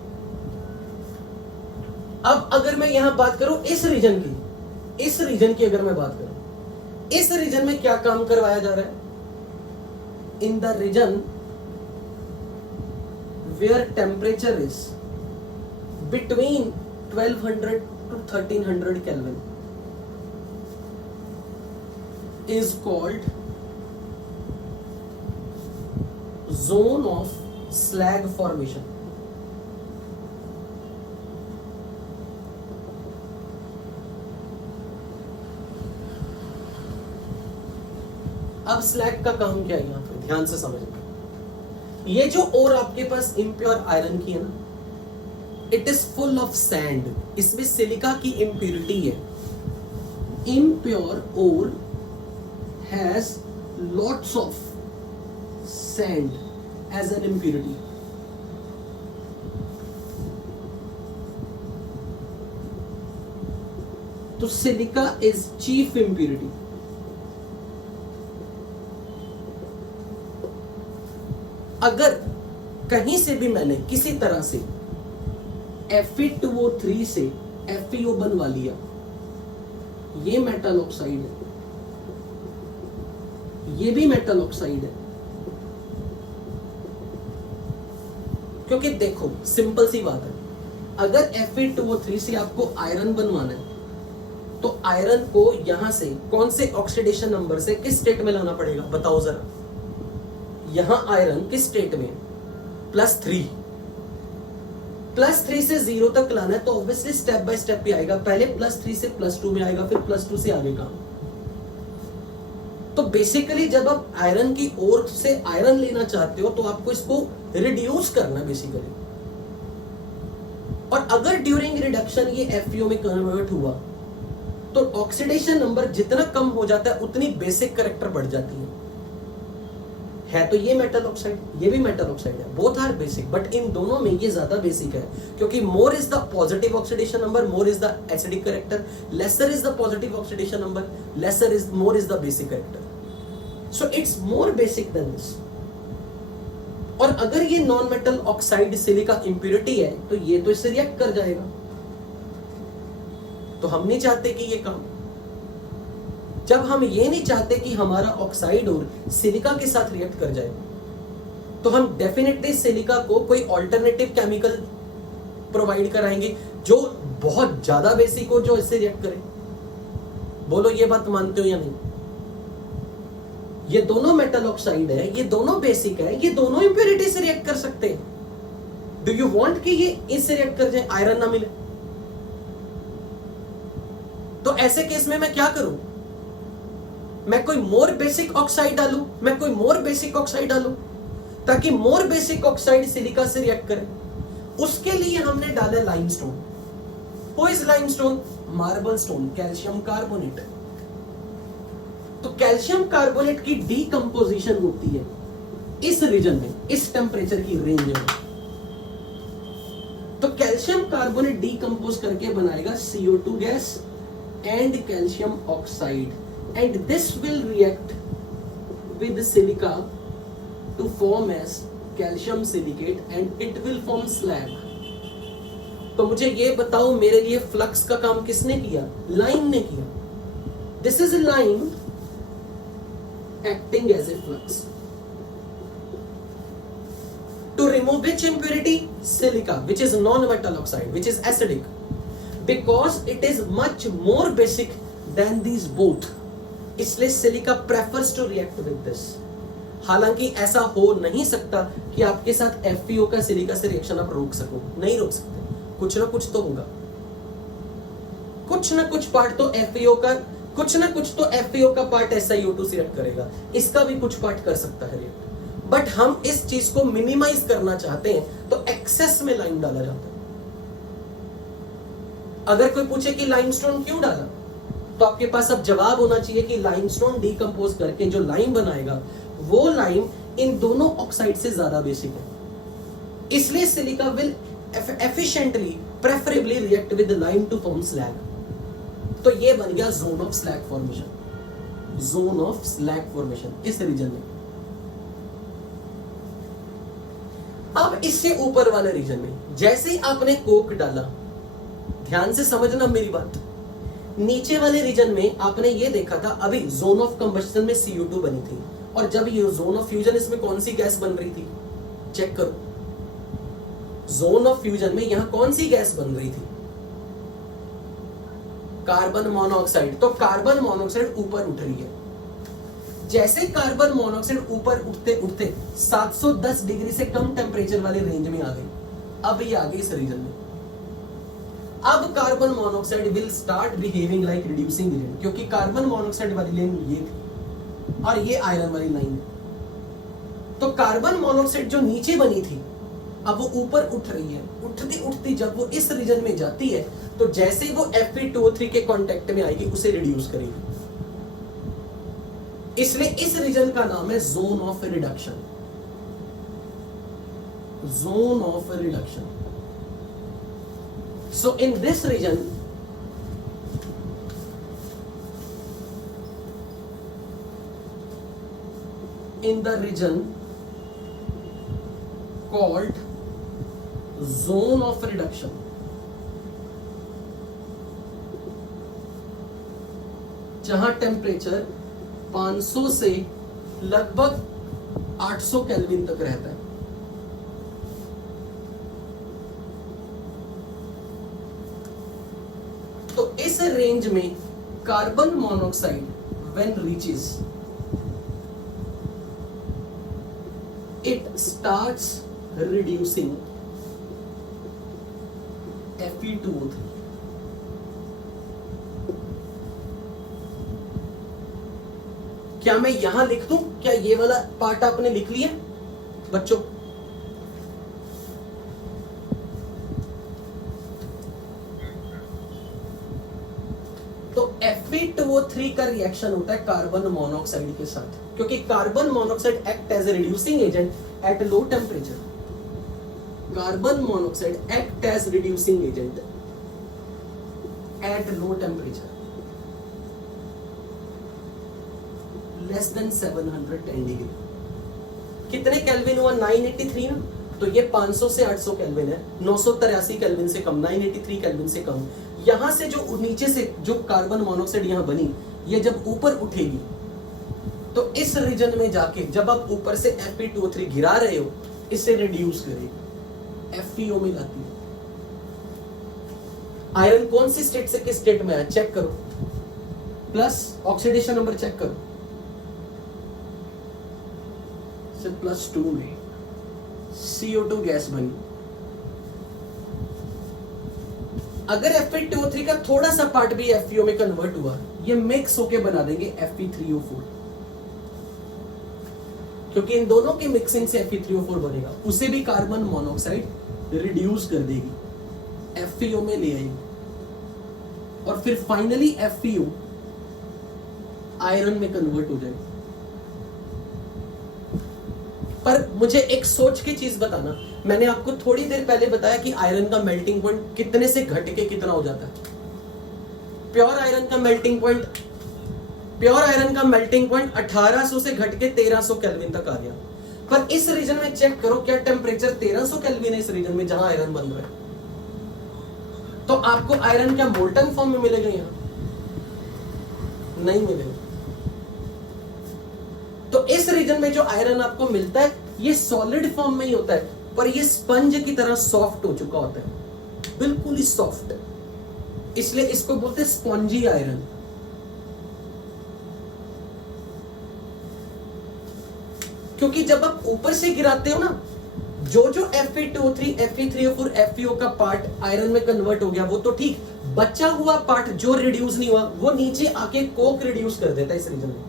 अब अगर मैं यहां बात करूं इस रीजन की अगर मैं बात करूं, इस रीजन में क्या काम करवाया जा रहा है? In the region where temperature is between 1200 to 1300 Kelvin is called zone of slag formation. अब स्लैग का काम क्या है? यहां पे ध्यान से समझना, ये जो और आपके पास इम्प्योर आयरन की है ना, it is full of sand, इसमें सिलिका की इम्प्योरिटी है। Impure ore has lots of sand as an impurity. तो सिलिका इज चीफ इम्प्योरिटी। अगर कहीं से भी मैंने किसी तरह से Fe2O3 से FeO बनवा लिया, ये मेटल ऑक्साइड है, ये भी मेटल ऑक्साइड है। क्योंकि देखो सिंपल सी बात है, अगर Fe2O3 से आपको आयरन बनवाना है तो आयरन को यहां से कौन से ऑक्सीडेशन नंबर से किस स्टेट में लाना पड़ेगा? बताओ जरा। यहां आयरन किस स्टेट में? +3 से 0 तक लाना है, तो ऑब्वियसली स्टेप बाय स्टेप ही आएगा। पहले +3 से +2 में आएगा, फिर +2 से आगे का। तो बेसिकली जब आप आयरन की ओर से आयरन लेना चाहते हो तो आपको इसको रिड्यूस करना बेसिकली। और अगर ड्यूरिंग रिडक्शन ये FeO में कन्वर्ट हुआ तो ऑक्सीडेशन नंबर जितना कम हो जाता है उतनी बेसिक कैरेक्टर बढ़ जाती है तो ये मेटल ऑक्साइड, ये भी मेटल ऑक्साइड है, बोथ आर बेसिक, बट इन दोनों में ये ज्यादा बेसिक है क्योंकि more is the positive oxidation number, more is the acidic character, lesser is the positive oxidation number, lesser is more is the basic character. So it's more basic than this. और अगर ये non metal oxide silica impurity है तो ये तो इससे react कर जाएगा, तो हम नहीं चाहते कि ये काम। जब हम ये नहीं चाहते कि हमारा ऑक्साइड और सिलिका के साथ रिएक्ट कर जाए तो हम डेफिनेटली सिलिका को कोई ऑल्टरनेटिव केमिकल प्रोवाइड कराएंगे जो बहुत ज्यादा बेसिक हो, जो इससे रिएक्ट करे। बोलो ये बात मानते हो या नहीं? ये दोनों मेटल ऑक्साइड है, ये दोनों बेसिक है, ये दोनों इंप्योरिटी से रिएक्ट कर सकते हैं। डू यू वांट कि ये इससे रिएक्ट कर जाए, आयरन ना मिले? तो ऐसे केस में मैं क्या करूं? मैं कोई मोर बेसिक ऑक्साइड डालूं, ताकि मोर बेसिक ऑक्साइड सिलिका से रिएक्ट करे। उसके लिए हमने डाला limestone. Who is limestone? Marble stone, calcium carbonate. तो कैल्शियम कार्बोनेट की डीकंपोजिशन होती है इस रीजन में, इस टेम्परेचर की रेंज में। तो कैल्शियम कार्बोनेट डीकंपोज करके बनाएगा CO2 gas and calcium oxide, and this will react with silica to form as calcium silicate and it will form slag। तो मुझे ये बताओ, मेरे लिए फ्लक्स का काम किसने किया? लाइम ने किया। This is a lime acting as a flux to remove which impurity? Silica, which is non-metal oxide, which is acidic, because it is much more basic than these both, इसलिए silica prefers to react with this. हालांकि ऐसा हो नहीं सकता कि आपके साथ FeO का सिलिका से रिएक्शन आप रोक सको, नहीं रोक सकते। कुछ ना कुछ तो होगा, कुछ ना कुछ पार्ट तो FeO का पार्ट SiO2 से रिएक्ट करेगा, इसका भी कुछ पार्ट कर सकता है रिएक्ट। बट हम इस चीज को मिनिमाइज करना चाहते हैं तो एक्सेस में लाइम डाला जाता है। अगर कोई पूछे कि लाइमस्टोन क्यों डाला, तो आपके पास अब जवाब होना चाहिए कि लाइमस्टोन डीकंपोज करके जो लाइम बनाएगा वो लाइम इन दोनों ऑक्साइड से ज्यादा बेसिक है, इसलिए silica will efficiently preferably react with lime to form slag. तो ये बन गया zone of slag formation, zone of slag formation इस रीजन में। अब इससे ऊपर वाले रीजन में जैसे ही आपने कोक डाला, ध्यान से समझना मेरी बात, नीचे वाले रीजन में आपने ये देखा था अभी जोन ऑफ कंबस्टन में CO2 बनी थी, और जब ये जोन ऑफ फ्यूजन, इसमें कौन सी गैस बन रही थी, चेक करो, जोन ऑफ फ्यूजन में यहां कौन सी गैस बन रही थी, कार्बन मोनोऑक्साइड। तो कार्बन मोनोऑक्साइड ऊपर उठ रही है। जैसे कार्बन मोनोऑक्साइड ऊपर उठते उठते 710 डिग्री से कम टेम्परेचर वाले रेंज में आ गई, अब ये आ गई इस रीजन में। अब carbon monoxide will start behaving like reducing agent, क्योंकि कार्बन मोनोऑक्साइड वाली लाइन ये थी और ये आयरन वाली लाइन है। तो कार्बन मोनोऑक्साइड जो नीचे बनी थी अब वो ऊपर उठ रही है। उठती उठती जब वो इस रीजन में जाती है तो जैसे ही वो Fe2O3 के कांटेक्ट में आएगी उसे रिड्यूस करेगी। इसलिए इस रीजन का नाम है zone of reduction. Zone of reduction. So in this region, in the region called zone of reduction, जहां टेम्परेचर 500 से लगभग 800 केल्विन तक रहता है, तो इस रेंज में carbon monoxide when reaches it starts reducing Fe2O3। क्या मैं यहां लिख दूं? क्या ये वाला पार्ट आपने लिख लिया बच्चों? तो Fe2O3 का रिएक्शन होता है कार्बन मोनोऑक्साइड के साथ, क्योंकि carbon monoxide act as a reducing agent at low temperature. Carbon monoxide act as reducing agent at low temperature less than 710 degree. कितने केल्विन हुआ? 983 ना। तो ये 500 से 800 केल्विन है, 983 केल्विन से कम, 983 केल्विन से कम। यहां से जो नीचे से जो कार्बन मोनोऑक्साइड यहां बनी, ये जब ऊपर उठेगी तो इस रीजन में जाके जब आप ऊपर से Fe2O3 गिरा रहे हो, इसे रिड्यूस करेगी, FeO में लाती है। आयरन कौन सी स्टेट से किस स्टेट में है चेक करो, प्लस ऑक्सीडेशन नंबर चेक करो, +2 में CO2 गैस बनी। अगर Fe2O3 का थोड़ा सा पार्ट भी FeO में कन्वर्ट हुआ, ये मिक्स होके बना देंगे Fe3O4, क्योंकि इन दोनों की मिक्सिंग से Fe3O4 बनेगा। उसे भी कार्बन मोनोऑक्साइड रिड्यूस कर देगी, FeO में ले आएगी, और फिर फाइनली FeO आयरन में कन्वर्ट हो जाएगी। पर मुझे एक सोच की चीज बताना, मैंने आपको थोड़ी देर पहले बताया कि आयरन का मेल्टिंग पॉइंट कितने से घट के कितना हो जाता है। प्योर आयरन का मेल्टिंग पॉइंट 1800 से घट के 1300 केल्विन तक आ गया। पर इस रीजन में चेक करो, क्या टेम्परेचर 1300 केल्विन है इस रीजन में जहां आयरन बन रहा है? तो आपको आयरन क्या मोल्टन फॉर्म में मिलेगा? यहां नहीं मिलेगा। तो इस रीजन में जो आयरन आपको मिलता है ये सॉलिड फॉर्म में ही होता है, पर ये स्पंज की तरह सॉफ्ट हो चुका होता है, बिल्कुल ही सॉफ्ट। इसलिए इसको बोलते हैं स्पॉन्जी आयरन। क्योंकि जब आप ऊपर से गिराते हो ना, जो Fe2O3, Fe3O4, FeO का पार्ट आयरन में कन्वर्ट हो गया वो तो ठीक, बचा हुआ पार्ट जो रिड्यूस नहीं हुआ वो नीचे आके कोक रिड्यूस कर देता है इस रीजन में।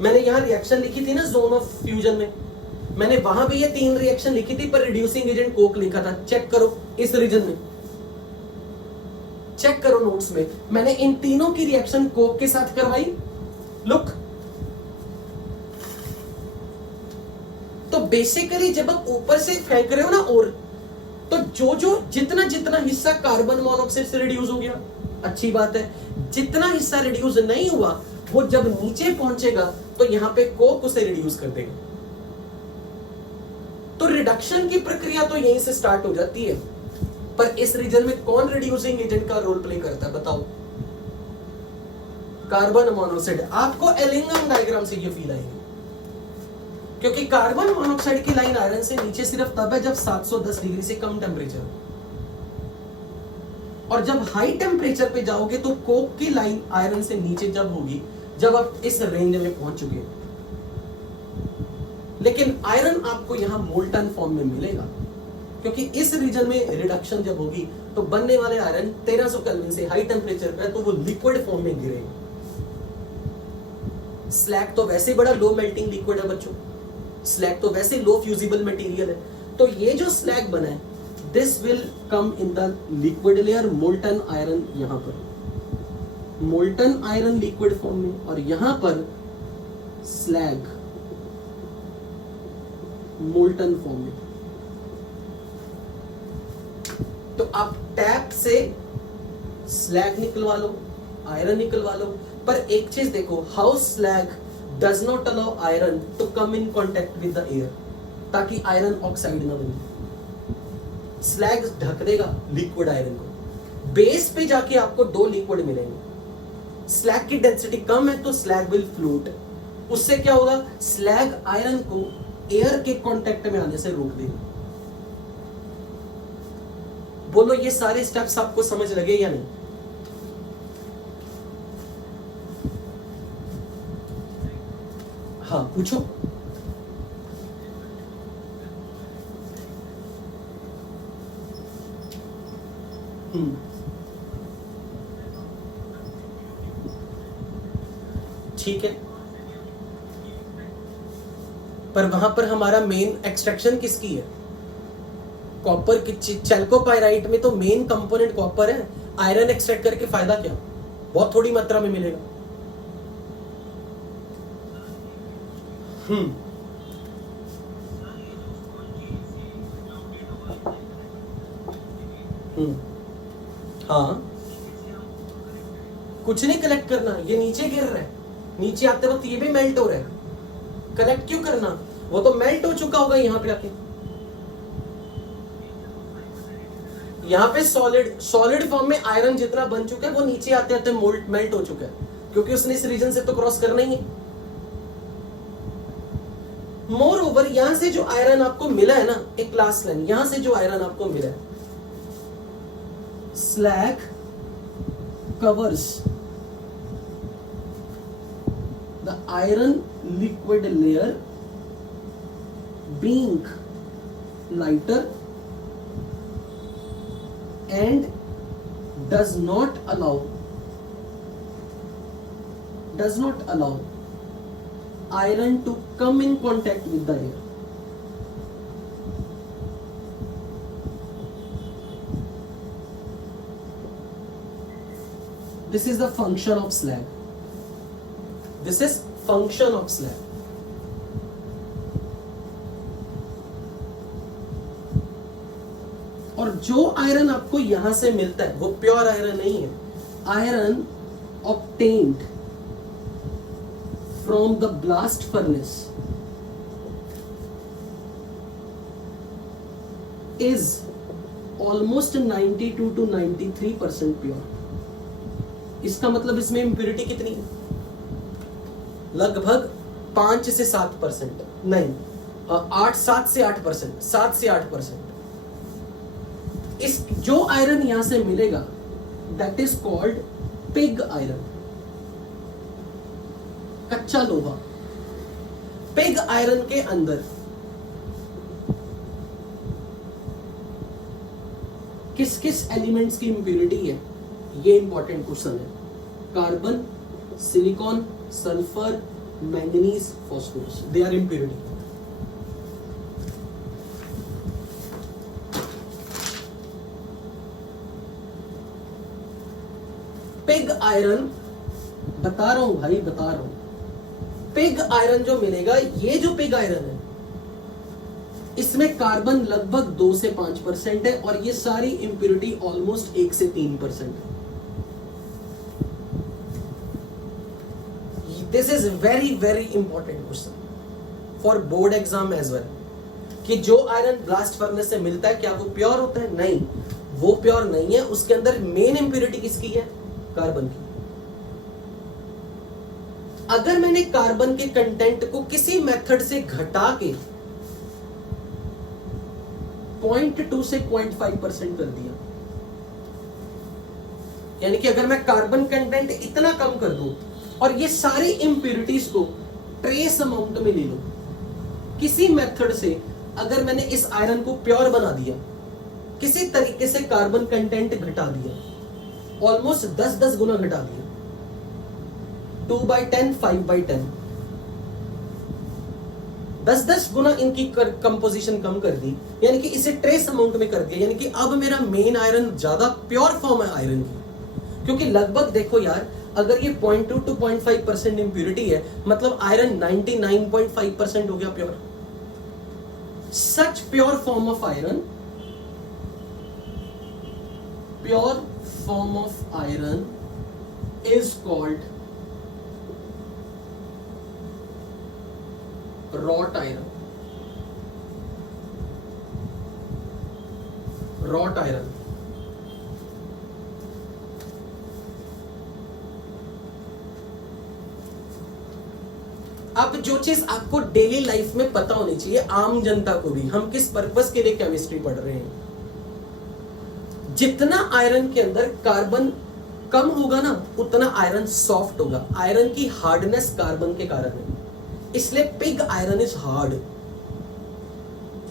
मैंने यहां रिएक्शन लिखी थी ना जोन ऑफ फ्यूजन में, मैंने वहां भी ये 3 रिएक्शन लिखी थी, पर रिड्यूसिंग एजेंट कोक लिखा था। चेक करो इस रीजन में, चेक करो नोट्स में, मैंने इन तीनों की रिएक्शन कोक के साथ करवाई। लुक, तो बेसिकली जब आप ऊपर से फेंक रहे हो ना, और तो जो जितना हिस्सा कार्बन मोनोऑक्साइड से रिड्यूस हो गया अच्छी बात है, जितना हिस्सा रिड्यूस नहीं हुआ वो जब नीचे पहुंचेगा तो यहां पे कोक उसे रिड्यूस कर देगा। तो रिडक्शन की प्रक्रिया तो यहीं से स्टार्ट हो जाती है, पर इस रीजन में कौन रिड्यूसिंग एजेंट का रोल प्ले करता है बताओ? Carbon monoxide. आपको एलिंगम डायग्राम से ये फील आएगी, क्योंकि कार्बन मोनोऑक्साइड की लाइन आयरन से नीचे सिर्फ तब है जब 710 डिग्री से कम टेम्परेचर, और जब हाई टेम्परेचर पे जाओगे तो कोक की लाइन आयरन से नीचे जब होगी जब आप इस रेंज में पहुंच चुके। लेकिन आयरन आपको यहां मोल्टन फॉर्म में मिलेगा, क्योंकि इस रीजन में रिडक्शन जब होगी तो बनने वाले आयरन 1300 केल्विन से हाई टेम्परेचर पे तो वो लिक्विड फॉर्म में गिरेगा। स्लैग तो वैसे बड़ा लो मेल्टिंग लिक्विड है बच्चों, स्लैग तो वैसे लो फ्यूजिबल मटेरियल है, तो ये जो स्लैग बना है this will come in the liquid layer, molten iron यहां पर, मोल्टन आयरन लिक्विड फॉर्म में, और यहां पर स्लैग मोल्टन फॉर्म में। तो आप टैप से स्लैग निकलवा लो, आयरन निकलवा लो, पर एक चीज देखो, how slag does not allow iron to come in contact with the air, ताकि आयरन ऑक्साइड ना बने। स्लैग ढक देगा लिक्विड आयरन को, बेस पे जाके आपको दो लिक्विड मिलेंगे। स्लैग की डेंसिटी कम है तो स्लैग विल फ्लोट, उससे क्या होगा, स्लैग आयरन को एयर के कांटेक्ट में आने से रोक देगा। बोलो ये सारे स्टेप्स आपको समझ लगे या नहीं? हाँ पूछो। ठीक है, पर वहां पर हमारा मेन एक्सट्रैक्शन किसकी है? कॉपर की। चैल्कोपाइराइट में तो मेन कंपोनेंट कॉपर है, आयरन एक्सट्रैक्ट करके फायदा क्या? बहुत थोड़ी मात्रा में मिलेगा। हाँ, कुछ नहीं कलेक्ट करना, ये नीचे गिर रहा है, नीचे आते वक्त ये भी मेल्ट हो रहा है, कलेक्ट क्यों करना? वो तो मेल्ट हो चुका होगा यहाँ पे आके। यहाँ पे सॉलिड फॉर्म में आयरन जितना बन चुका है वो नीचे आते आते मेल्ट हो चुका है, क्योंकि उसने इस रीजन से तो क्रॉस करना ही है। मोर ओवर यहां से जो आयरन आपको मिला है ना, एक लास्ट लाइन, यहां से जो आयरन आपको मिला है, slag covers the iron liquid layer being lighter and does not allow iron to come in contact with the air. This is the function of slag. This is function of slag. और जो iron आपको यहां से मिलता है वो pure iron नहीं है, iron obtained from the blast furnace is almost 92 to 93% pure. इसका मतलब इसमें इम्प्योरिटी कितनी है? लगभग 5 से 7%, नहीं 7 से 8%, 7 से 8%। इस जो आयरन यहां से मिलेगा that is called pig iron, कच्चा लोहा। पिग आयरन के अंदर किस किस एलिमेंट्स की इंप्योरिटी है, ये इंपॉर्टेंट क्वेश्चन है। Carbon, silicon, sulphur, manganese, phosphorus, they are impurity. Pig iron, बता रहा हूं भाई, बता रहा हूं, पिग आयरन जो मिलेगा, ये जो पिग आयरन है इसमें कार्बन लगभग 2 से 5% है और ये सारी इंप्योरिटी ऑलमोस्ट 1 से 3% है। This is very very important question for board exam as well, कि जो आयरन ब्लास्ट फर्नेस से मिलता है क्या वो प्योर होता है? नहीं, वो प्योर नहीं है। उसके अंदर मेन इंप्योरिटी किसकी है? कार्बन की। अगर मैंने कार्बन के कंटेंट को किसी मेथड से घटा के 0.2 से 0.5% कर दिया, यानी कि अगर मैं कार्बन कंटेंट इतना कम कर दूं और ये सारी इंप्योरिटीज को ट्रेस अमाउंट में ले लूं, किसी मेथड से अगर मैंने इस आयरन को प्योर बना दिया, किसी तरीके से कार्बन कंटेंट घटा दिया, ऑलमोस्ट 10-10 गुना घटा दिया, 2/10, 5/10, 10-10 गुना इनकी कंपोजिशन कम कर दी, यानी कि इसे ट्रेस अमाउंट में कर दिया, यानी कि अब मेरा मेन आयरन ज्यादा प्योर फॉर्म है आयरन की। क्योंकि लगभग देखो यार, अगर ये 0.2 to 0.5% इंप्योरिटी है, मतलब आयरन 99.5% हो गया pure. Such pure form of iron, pure form of iron is called wrought iron, wrought iron। अब जो चीज आपको डेली लाइफ में पता होनी चाहिए, आम जनता को भी, हम किस पर्पस के लिए केमिस्ट्री पढ़ रहे हैं। जितना आयरन के अंदर कार्बन कम होगा ना, उतना आयरन सॉफ्ट होगा। आयरन की हार्डनेस कार्बन के कारण है, इसलिए पिग आयरन इज हार्ड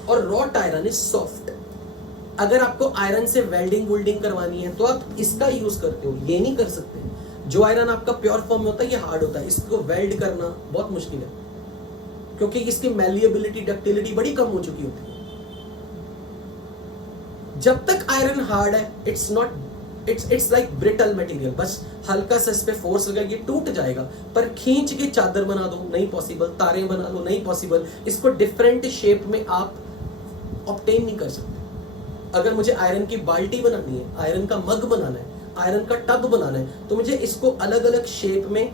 और रॉट आयरन इज सॉफ्ट। अगर आपको आयरन से वेल्डिंग वुल्डिंग करवानी है तो आप इसका यूज करते हो, ये नहीं कर सकते। जो आयरन आपका प्योर फॉर्म में होता है ये हार्ड होता है, इसको वेल्ड करना बहुत मुश्किल है, क्योंकि इसकी मैलिएबिलिटी, डक्टिलिटी बड़ी कम हो चुकी होती है। जब तक आयरन हार्ड है, इट्स लाइक ब्रिटल मटेरियल, बस हल्का सा इस पे फोर्स लगा ये टूट जाएगा, पर खींच के चादर बना दो नहीं पॉसिबल, तारे बना दो नहीं पॉसिबल, इसको डिफरेंट शेप में आप ऑब्टेन नहीं कर सकते। अगर मुझे आयरन की बाल्टी बनानी है, आयरन का मग बनाना है, आयरन का टब बनाना है, तो मुझे इसको अलग अलग शेप में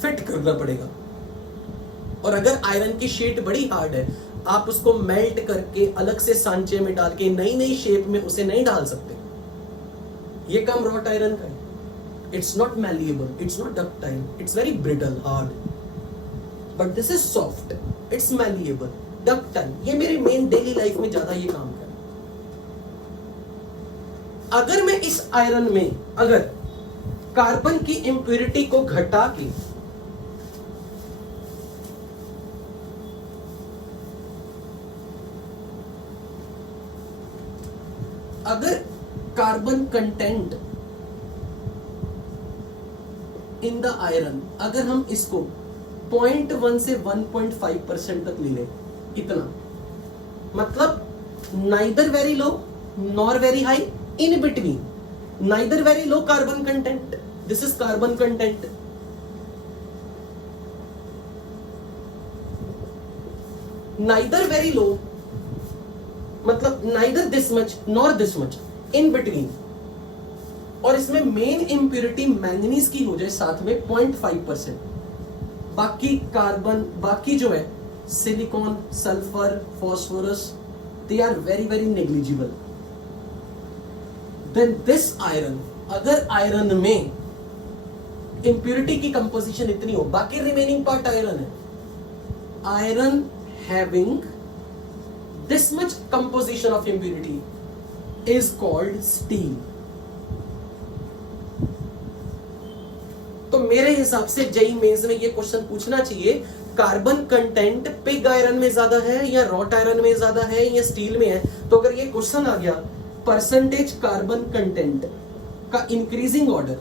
फिट करना पड़ेगा। और अगर आयरन की शीट बड़ी हार्ड है, आप उसको मेल्ट करके अलग से सांचे में डाल के नई नई शेप में उसे नहीं डाल सकते। ये काम रॉट आयरन का है। It's not malleable, it's not ductile, it's very brittle, hard, but this is soft, it's malleable, ductile. ये मेरे मेन डेली लाइफ में ज्यादा ये काम कर। अगर मैं इस आयरन में अगर कार्बन की इंप्योरिटी को घटा के अगर carbon content in the iron, अगर हम इसको 0.1 से 1.5% तक ले लें, इतना मतलब neither very low nor very high, in between, neither very low carbon content, this is carbon content, neither very low मतलब neither this much nor this much, in between, और इसमें मेन इंप्योरिटी मैंगनीज की हो जाए साथ में 0.5%, बाकी carbon, बाकी जो है silicon, sulphur, phosphorus, they are very very negligible. Then this iron, अगर आयरन में इंप्योरिटी की कंपोजिशन इतनी हो, बाकी रिमेनिंग पार्ट आयरन है, iron having this much composition of impurity is called steel। तो मेरे हिसाब से जेईई मेंस में ये क्वेश्चन पूछना चाहिए, कार्बन कंटेंट पिग आयरन में ज्यादा है या रॉट आयरन में ज्यादा है या स्टील में है। तो अगर ये क्वेश्चन आ गया परसेंटेज कार्बन कंटेंट का इंक्रीजिंग ऑर्डर,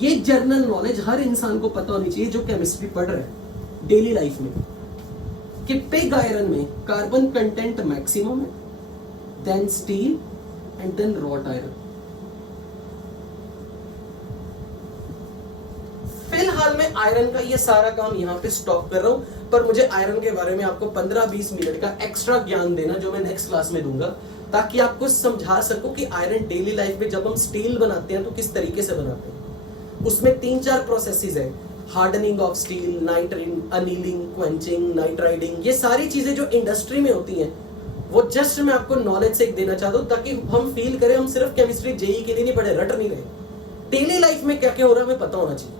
ये जनरल नॉलेज हर इंसान को पता होनी चाहिए जो केमिस्ट्री पढ़ रहा है डेली लाइफ में, कि पिग आयरन में कार्बन कंटेंट मैक्सिमम है, then steel and then wrought iron. फिलहाल मैं आयरन का ये सारा काम यहां पे स्टॉप कर रहा हूं, पर मुझे आयरन के बारे में आपको 15-20 मिनट का एक्स्ट्रा ज्ञान देना जो मैं नेक्स्ट क्लास में दूंगा, ताकि आपको समझा सकूं कि आयरन डेली लाइफ में जब हम स्टील बनाते हैं तो किस तरीके से बनाते हैं। उसमें 3-4 प्रोसेसेस है, हार्डनिंग ऑफ स्टील, नाइट्रिंग, अनीलिंग, क्वेंचिंग, नाइट्राइडिंग, ये सारी चीजें जो इंडस्ट्री में होती हैं वो जस्ट मैं आपको नॉलेज से एक देना चाहता हूँ ताकि हम फील करें हम सिर्फ केमिस्ट्री जेई के लिए नहीं पढ़े, रट नहीं रहे, डेली लाइफ में क्या क्या हो रहा है हमें पता होना चाहिए।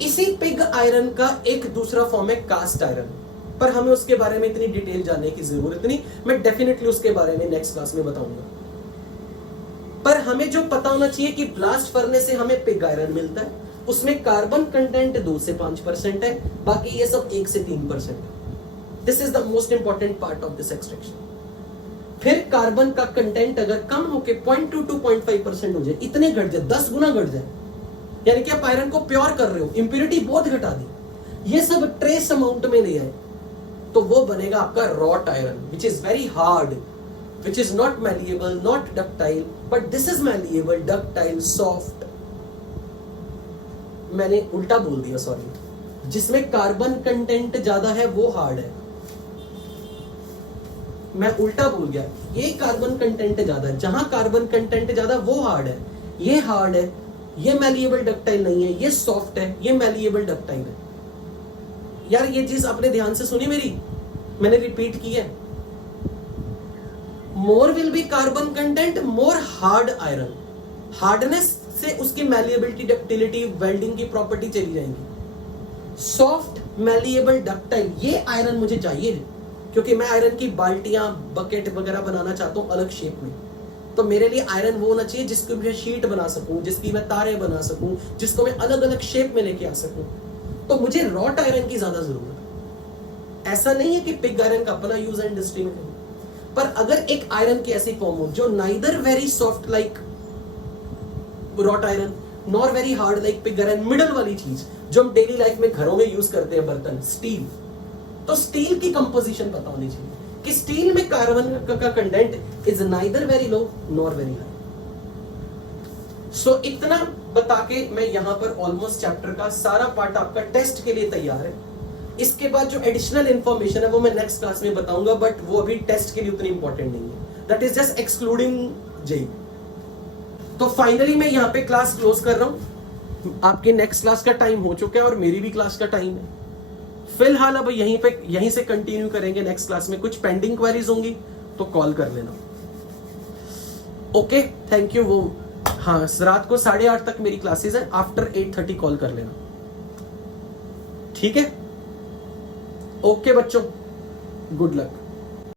इसी पिग आयरन का एक दूसरा फॉर्म है कास्ट आयरन, पर हमें उसके बारे में इतनी डिटेल जानने की जरूरत नहीं, मैं डेफिनेटली उसके बारे में नेक्स्ट क्लास में बताऊंगा। पर हमें जो पता होना चाहिए कि ब्लास्ट फर्नेस से हमें पिग आयरन मिलता है, उसमें कार्बन कंटेंट 2 से 5% है, बाकी ये सब 1 से 3% है। This is the most important part of this extraction. फिर कार्बन का कंटेंट अगर कम होके 0.2 to 0.5% हो जाए, इतने घट जाए, 10 गुना घट जाए, यानी कि आप आयरन को प्योर कर रहे हो, इंप्योरिटी बहुत घटा दी, ये सब ट्रेस अमाउंट में ले आए, तो वो बनेगा आपका wrought iron, which is very hard, which is not malleable, not ductile, but this is malleable, ductile, soft. मैंने उल्टा बोल दिया, सॉरी। जिसमें कार्बन कंटेंट ज्यादा है वो हार्ड है, मैं उल्टा बोल गया, ये कार्बन कंटेंट ज्यादा है, जहां कार्बन कंटेंट ज्यादा वो हार्ड है, ये हार्ड है, ये मैलिएबल डक्टाइल नहीं है, ये सॉफ्ट है, ये मैलिएबल डक्टाइल है। यार ये चीज अपने ध्यान से सुनी मेरी, मैंने रिपीट की है। More will be carbon content, more hard iron, hardness से उसकी मैलिएबिलिटी, डक्टिलिटी, वेल्डिंग की प्रॉपर्टी चली जाएंगी। सॉफ्ट, मैलिएबल, डक्टाइल, ये आयरन मुझे चाहिए क्योंकि मैं आयरन की बाल्टियां, बकेट वगैरह बनाना चाहता हूं अलग शेप में। तो मेरे लिए आयरन वो होना चाहिए जिसको मैं शीट बना सकूं, जिसकी मैं तारे बना सकूं, जिसको मैं अलग अलग शेप में लेके आ सकूं। तो मुझे रॉट आयरन की ज्यादा जरूरत है। ऐसा नहीं है कि पिग आयरन का अपना यूज है इंडस्ट्री में, पर अगर एक आयरन की ऐसी फॉर्म हो जो neither very soft like wrought iron nor very hard like pig iron, middle वाली चीज जो हम डेली लाइफ में घरों में यूज करते हैं, बर्तन, स्टील, तो स्टील की कंपोजिशन पता होनी चाहिए कि स्टील में कार्बन का content is neither very low nor very high. So इतना बता के मैं यहां पर ऑलमोस्ट चैप्टर का सारा पार्ट आपका टेस्ट के लिए तैयार है। इसके बाद जो एडिशनल इंफॉर्मेशन है वो मैं नेक्स्ट क्लास में बताऊंगा, बट वो अभी टेस्ट के लिए उतनी इंपॉर्टेंट नहीं है, that is just excluding JEE. तो फाइनली मैं यहां पे क्लास क्लोज कर रहा हूं। आपके नेक्स्ट क्लास का टाइम हो चुका है और मेरी भी क्लास का टाइम है। फिलहाल अब यहीं से कंटिन्यू करेंगे। नेक्स्ट क्लास में कुछ पेंडिंग क्वेरीज होंगी तो कॉल कर लेना। Okay, thank you. वो हाँ, रात को 8:30 तक मेरी क्लासेस है, आफ्टर 8:30 कॉल कर लेना, ठीक है? ओके बच्चों, गुड लक।